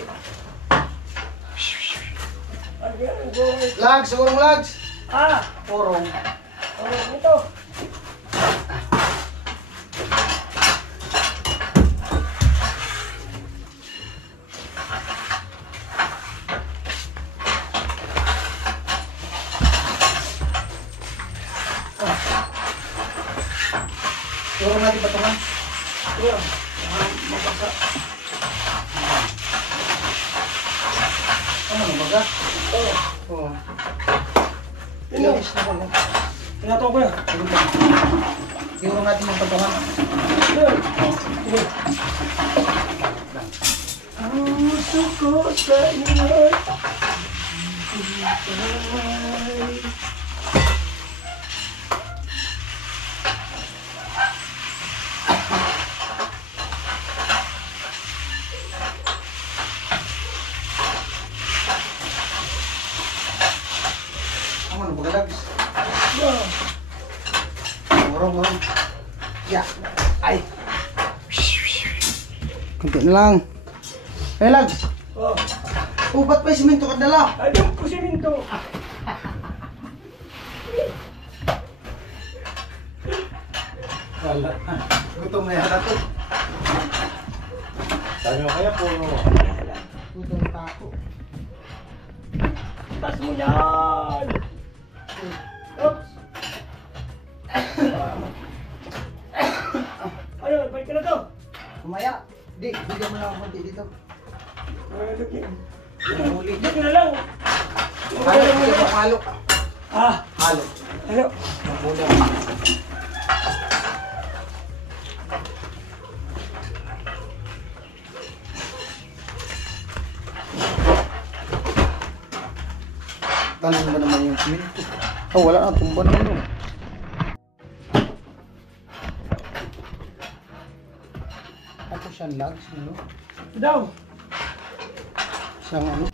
Lags, urong lags. Urong. Ito. Urong natin patungan. Ano mabaga? Oo. Ilis na pala. Tinato ko yan. Urong natin yung patungan. Puso ko sa iyo. Ano mabaga lags? Urong. Ya. Ay. Kunti na lang. Eh lags. Ba't pa yung simento ka dala? Ayun ko siminto. Wala. Gutom na yata to. Sabi mo kaya puro. Gutom pa ako. Tas mo yan. Oops. Ano, balik ka na to. Kumaya. Di, bigyan mo lang ako konti dito. Huli. Dito na lang. Halo. Halo. Ano? Mabulang. Talang ba naman yung simento? Oh, wala na. Tumba na yun. Ako siyang lags, ano? Daw. Siyang ano?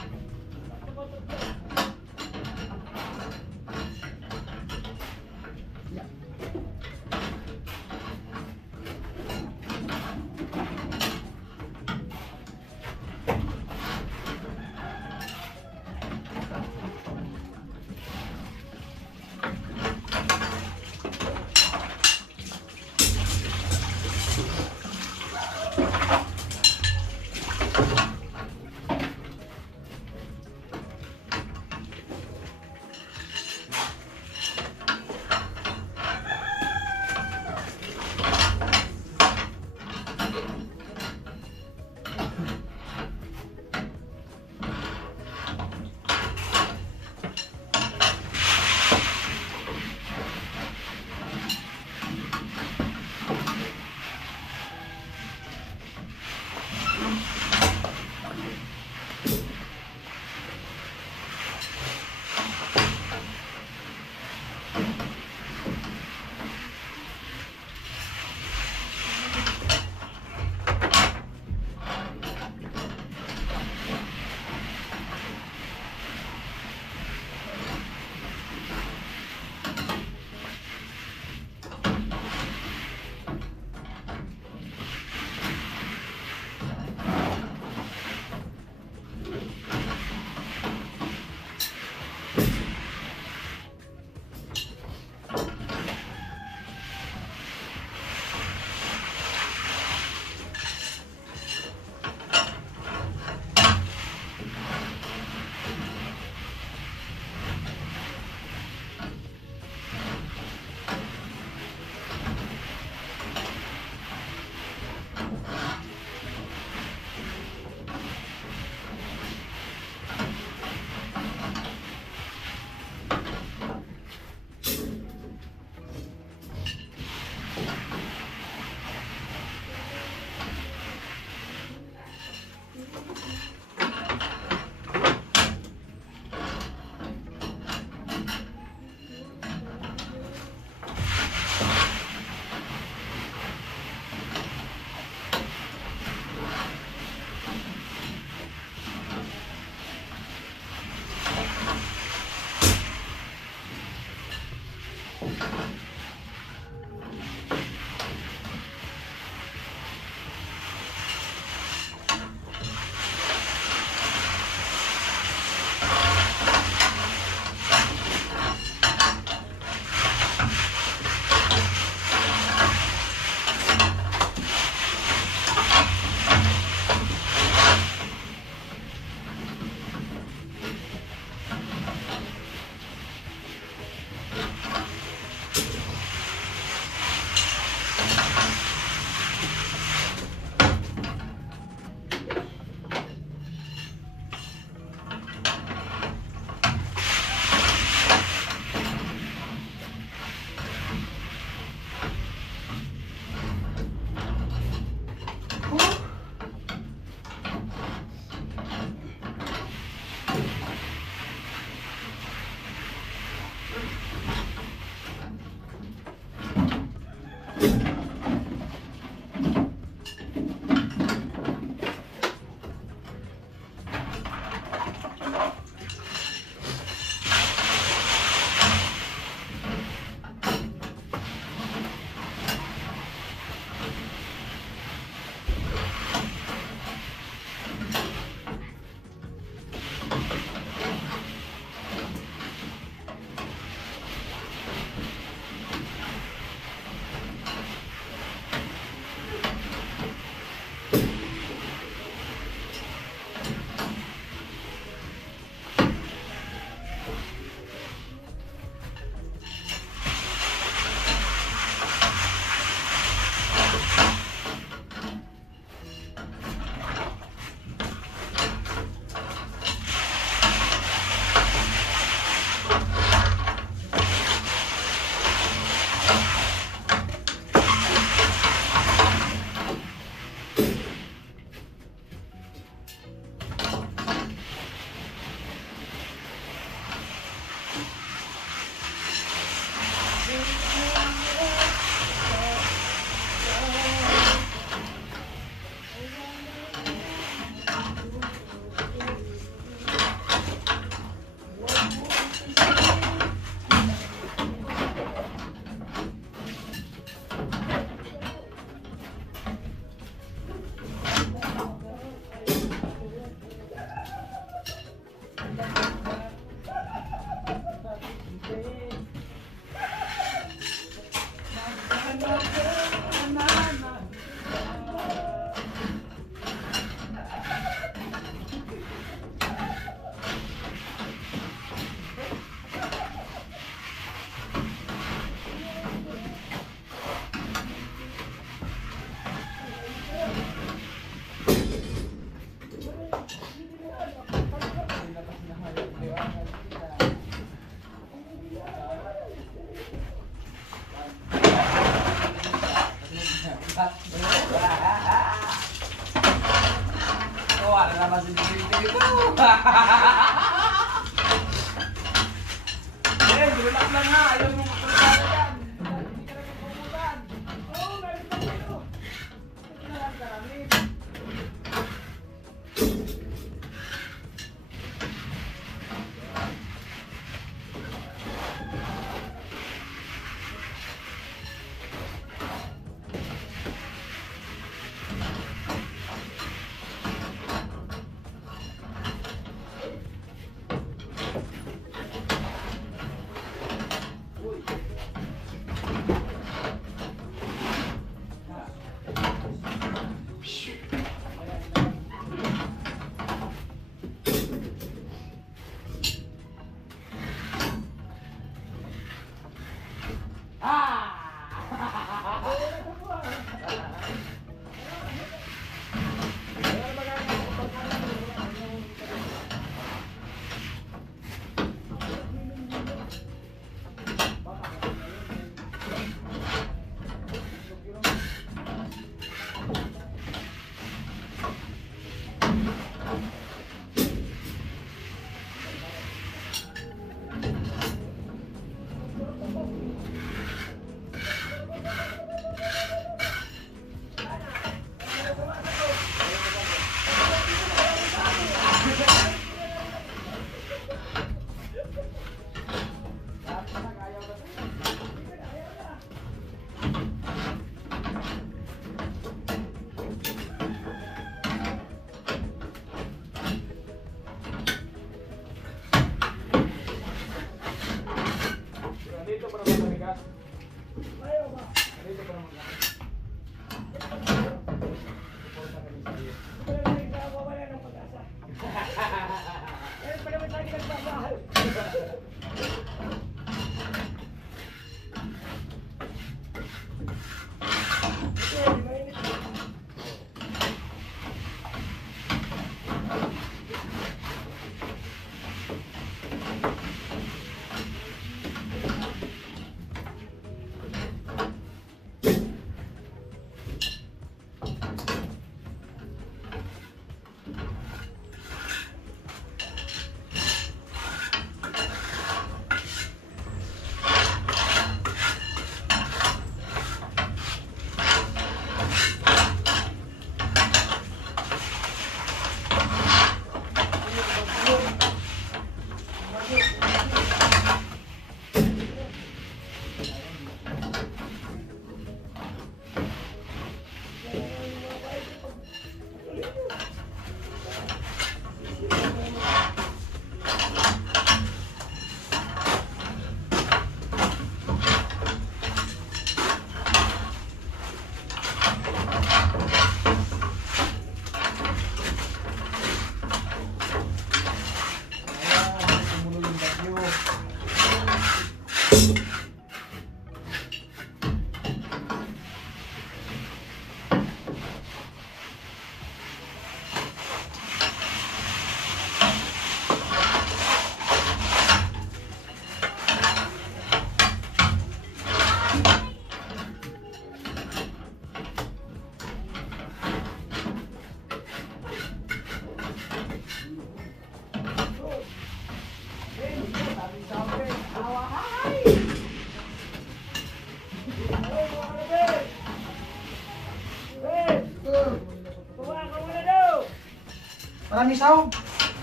Marami sahog.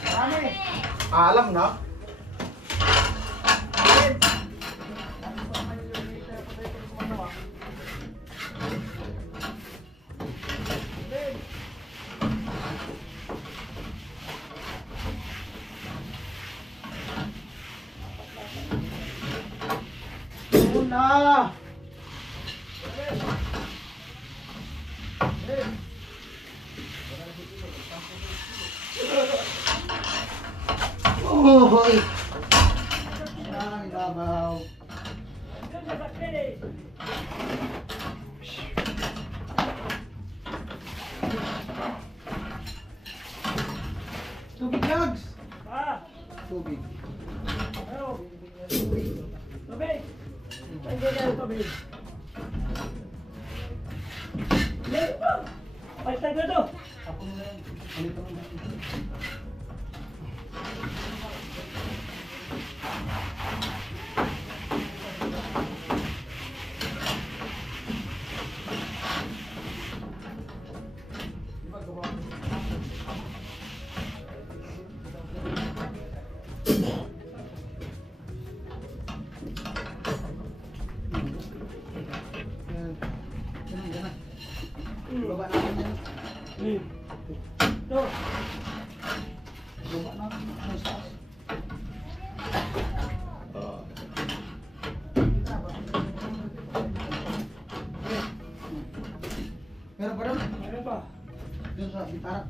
Marami. Alam na. Na. Oh, hoy. Ay, babaw. Tubig lags. Tubig. Tubig! Nandiyan na yung tubig. Palitan ko ito! Ako na yan. Halito mo na. Baba natin yan. Ito! Baba natin. Mas taas. Meron pa doon? Meron pa? Doon sa bitara.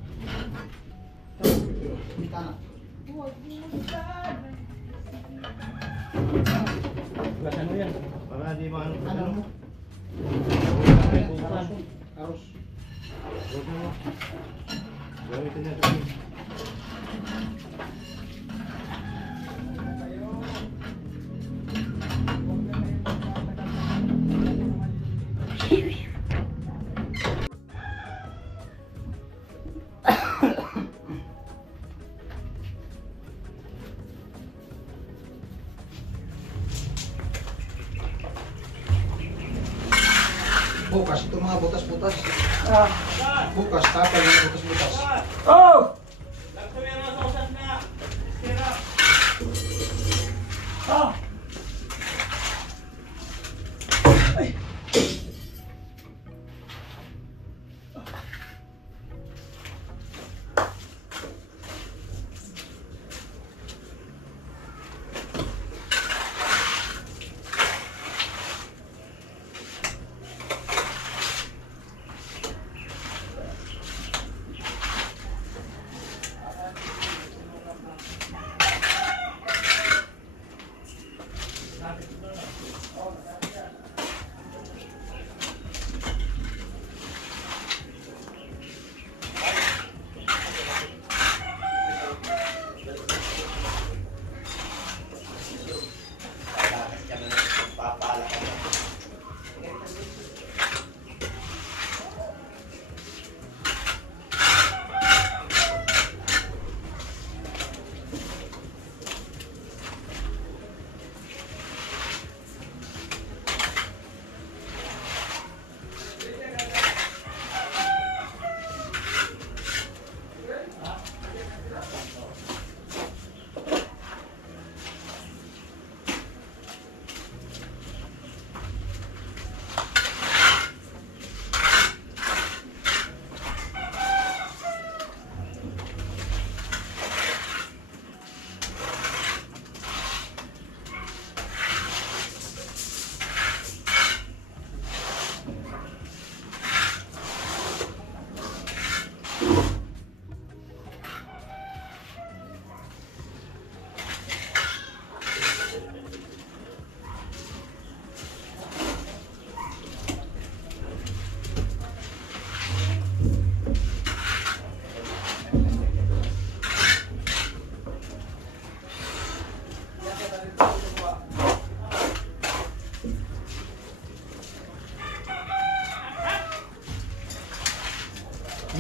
Bitara. Gasan mo yan. Para di maano. Ano mo? Arus. Gasan mo. Gamitin niya sa akin. Bukas ito mga butas-butas. Bukas tapal yung butas-butas. Oh! Oh!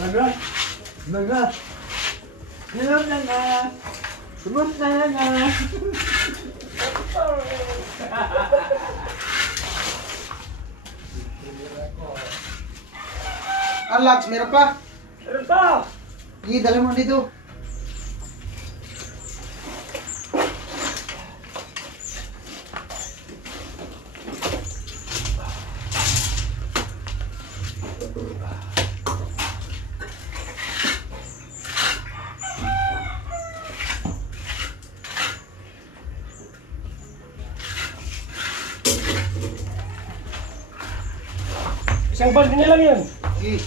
Nagat! Nagat! Hello na nga! Sumot na nga! Alex, meron pa? Meron pa! Sige, dala mo dito. Isang balde na lang yun. Sige.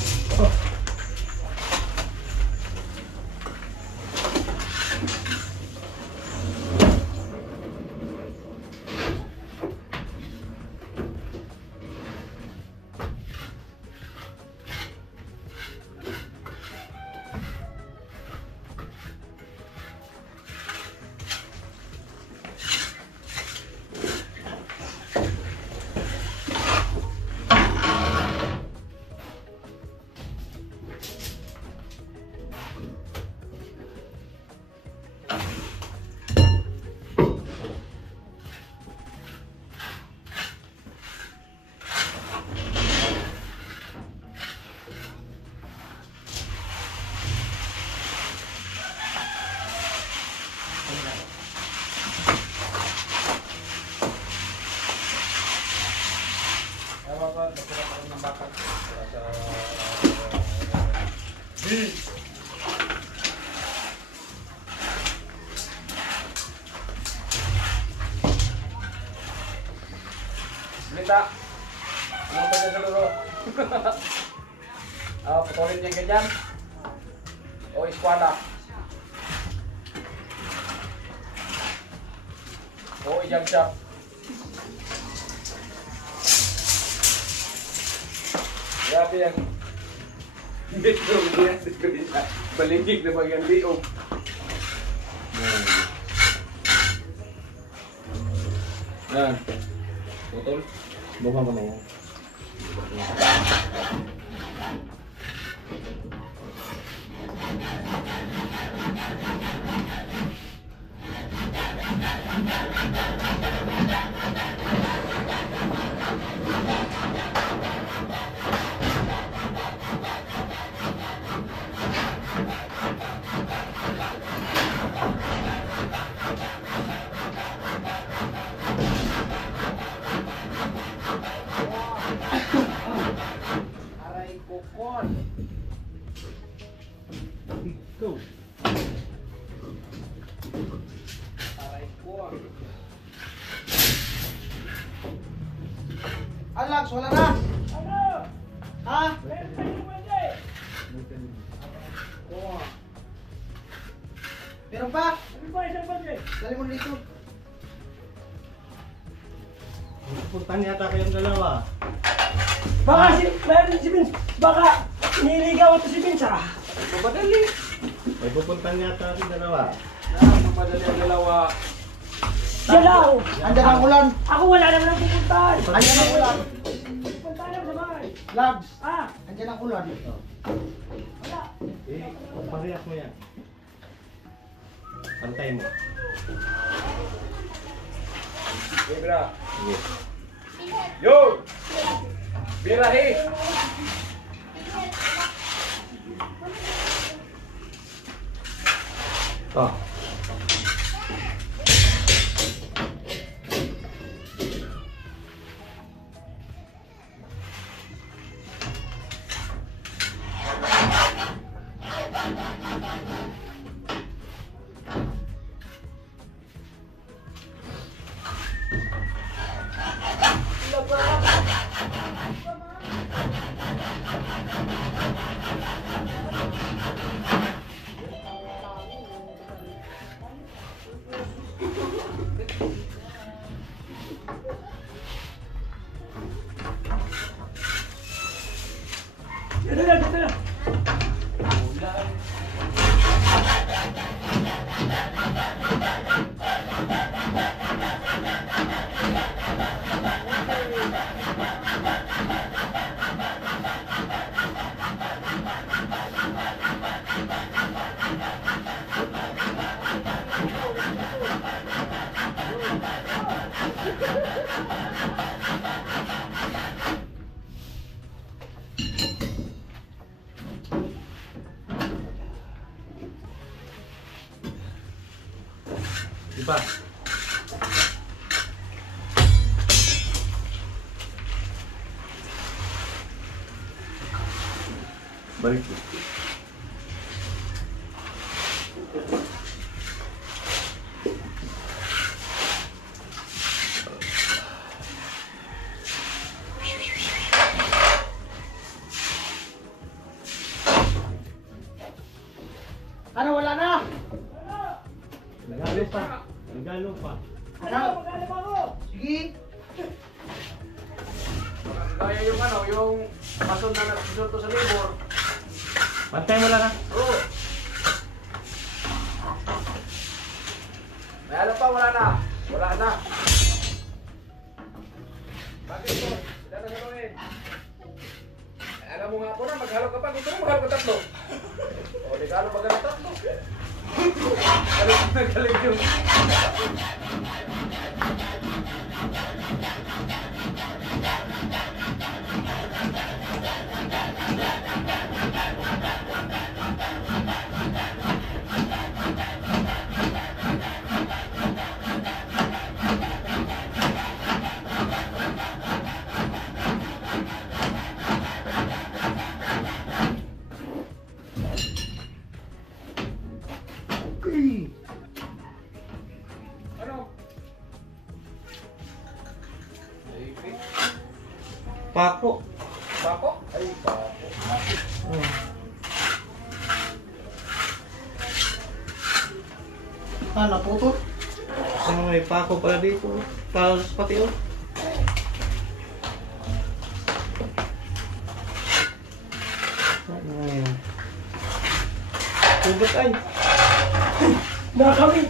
Balita. Ano ba dyan sa luro? Putulin niya ganyan. O eskwala. O ijang siya. Grabe yan. Dito niya. Baligig na bagyang liog. Yan. Putol. Bukang ka mo. Aray kokon. Ito. Aray kokon. Alex, wala na. Ano? Ha? Meron pa yung balde. Meron pa? Meron pa isang balde. Dali mo dito. Puntahan yata kayong dalawa. Baka si Vince, baka niligaw ito si Vince ah. Mamadali. May pupuntahan yata kayong dalawa. Mamadali ang dalawa. Galaw! Andiyan ang ulan. Ako wala naman ang pupuntahan. Andiyan ang ulan. Pupuntahan naman sa bahay. Labs, Ah, andiyan ang ulan. wala. Parehas mo yan. Pantay mo. Bira. Yo! Birahi! Oh. pa. Balik. Ano, wala na? Nagalo pa. Nagalo pa. Ano? Sige. Kaya yung ano, yung kason na nagsusunod sa libor. Pantay mo lang ha. Oo. May alam pa, wala na. Wala na. Bakit po? Sila na ganoin. Alam mo nga po na, maghalo ka pa. Gusto mo maghalo ka tatlo. O, di ka alam maghalo tatlo. Galing yung... Ano? Pako. Bako? Ay, bako. Ah, naputol. Ano may pako pala dito. Talos pati oh. Ano yun? Tugot ay. Nakakawin.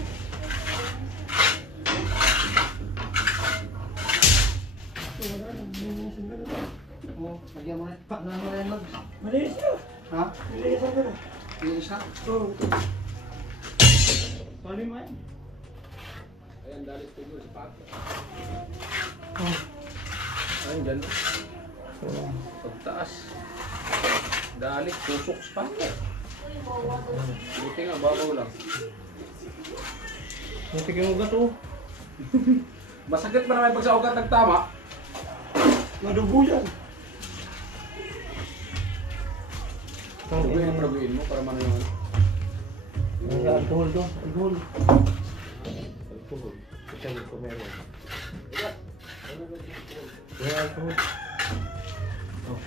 Oh, lagyan mo na. Ano na yan, Mags? Malinis na. Ha? Malinis na. Linis na? Oo. Sorry man. Ayan, dalit ko sa pato. Oh. Ayun, dyan. Pagtaas. Dalit, tusok sa pato. Buti nga, babaw lang. Matigyan mo ba to? Masakit pa naman pag sa ugat nagtama. Madugo yan. Praguin mo para mano yung ano. Ang alcohol to. Alcohol. Alcohol. Kasi ko meron. Kaya alcohol. Oh.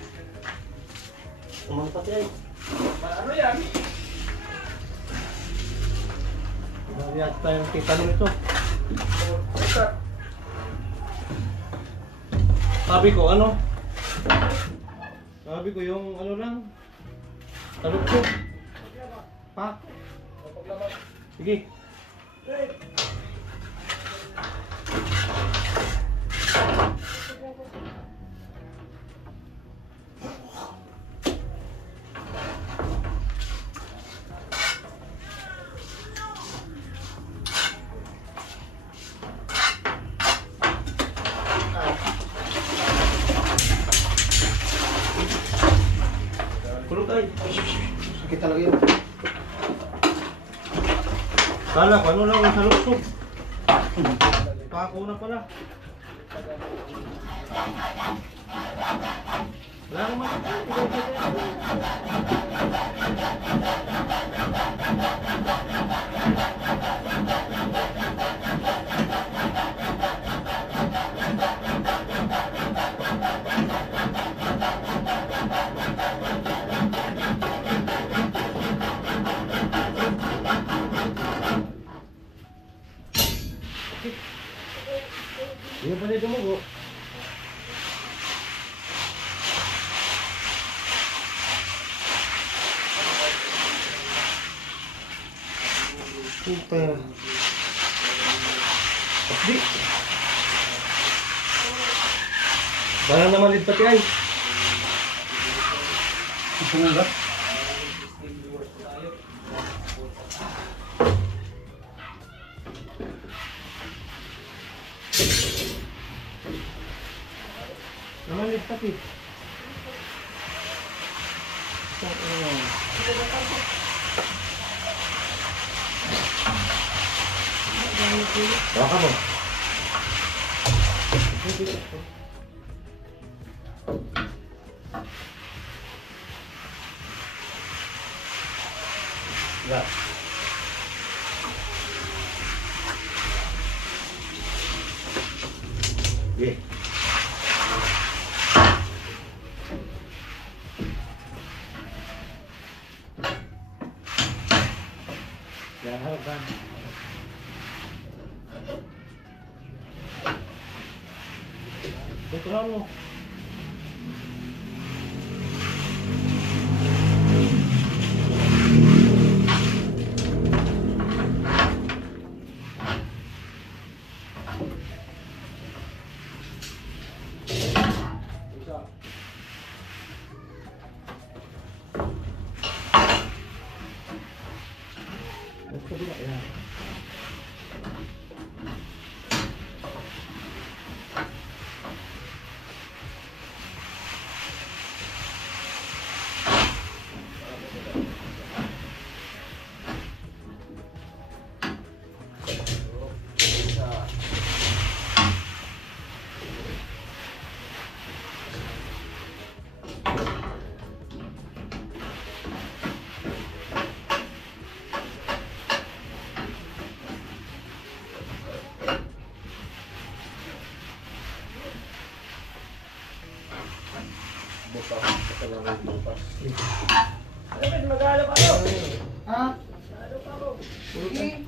Umangkat yan. Ano yan? Nariyak tayong kita nito. Sabi ko ano? Sabi ko yung ano lang. Talukso. Pak. Sige. Kulog ay. Sakit talaga yun. Kala ko ano lang yung talukso. Pako na pala. Wala naman. Hindi pa rin dumugo. Super. Di. Barang naman dito pati ay. Ito nga ba? Naman dito pati. Hawakan mo. Lah. Okay. Jangan harapkan. Betul mo. Ano ba, mag-aalap ako? Ha? Ano pa ako? Sige.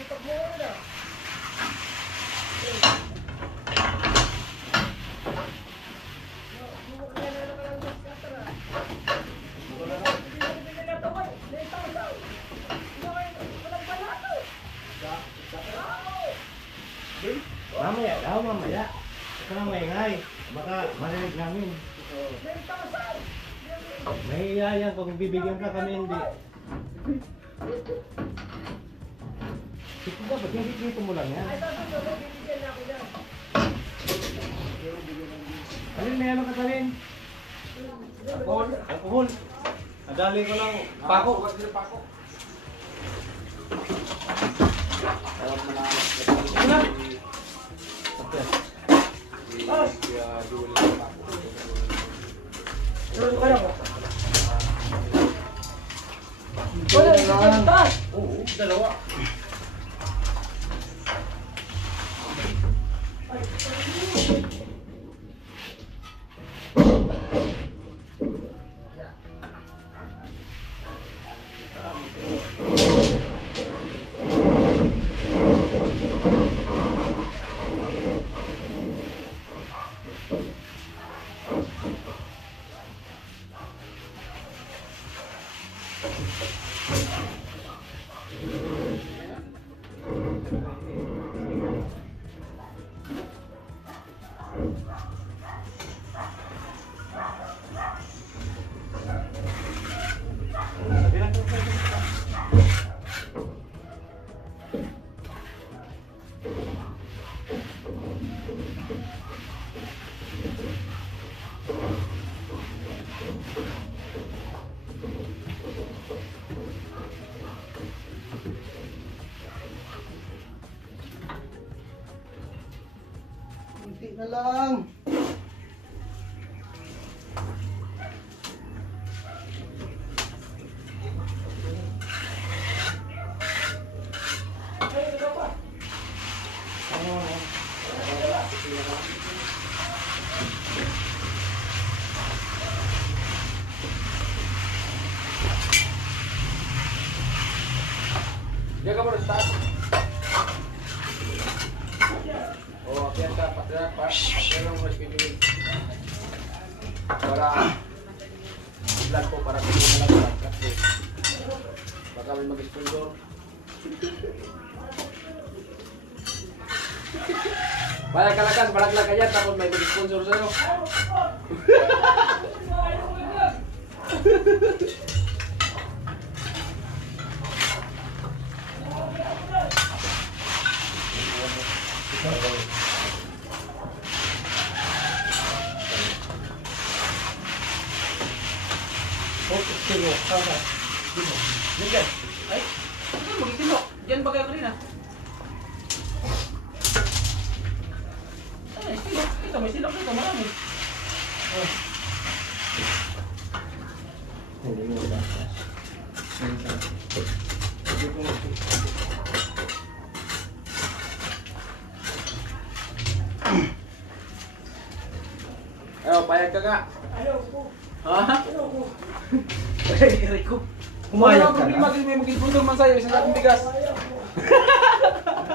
Ipak mo na. Mamaya daw, mamaya. Ikaw lang maingay. Baka marinig namin. Mahiya yan kung bibigyan ka kami hindi. Sige ba, ba't yung dito mo lang yan? Alin, may ano ka talin? Alcohol? Alcohol? Nadali ko lang. Pako. Ano? Tulog ka lang. Wala, isang taas. Oo, dalawa. Kunti na lang. Jaga mo rin taas. Oh, akyat ka, patrak pa. Akyat lang mo schedule. Para vlog po, para hindi na lang vlog. Kasi baka may mag-sponsor. Balag kalakan, balag ka yan, tapos may mag-sponsor sa'yo. Pumayag ka nga. Ayaw ko. Ha? Ayaw ko. Pumayag Wala ka problema na. kasi may magigundong man sa'yo. Isang ating bigas.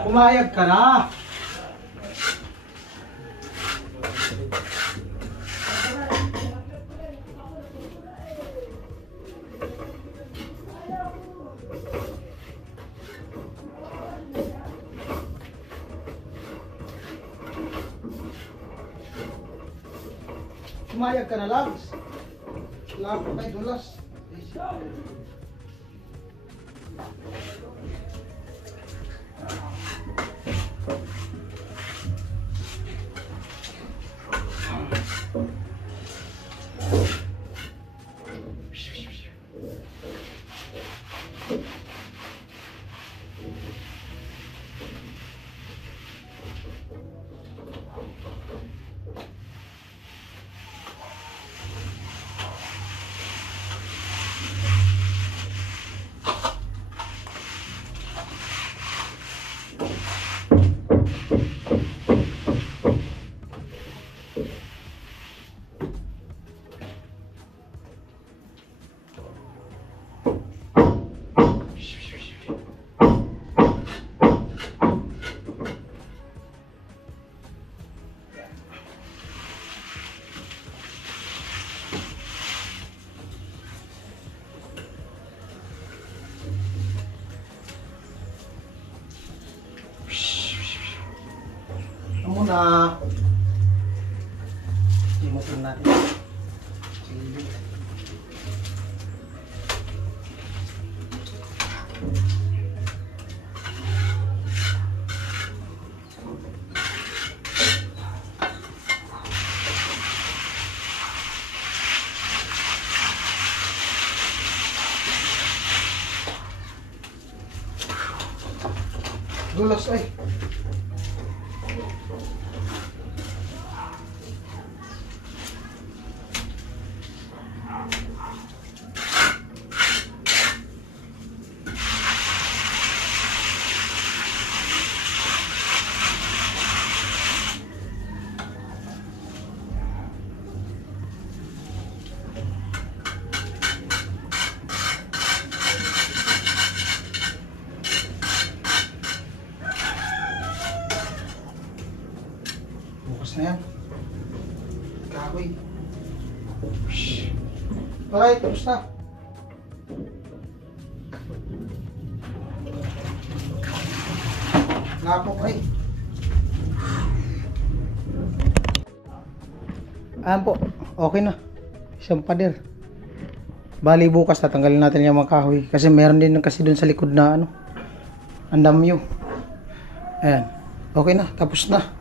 Pumayag ka na. Pumayag ka na, Labs. Labs, may dulas. Muna. Imutin natin. Silbit. Dulas ay. Bukas na yan. Kahoy. Alright, tapos na. Napok ay. Ayan po, okay na. Isang pader. Bali bukas tatanggalin natin yung mga kahoy. Kasi meron din kasi dun sa likod na ano. Ang damyo. Ayan. Okay na, tapos na.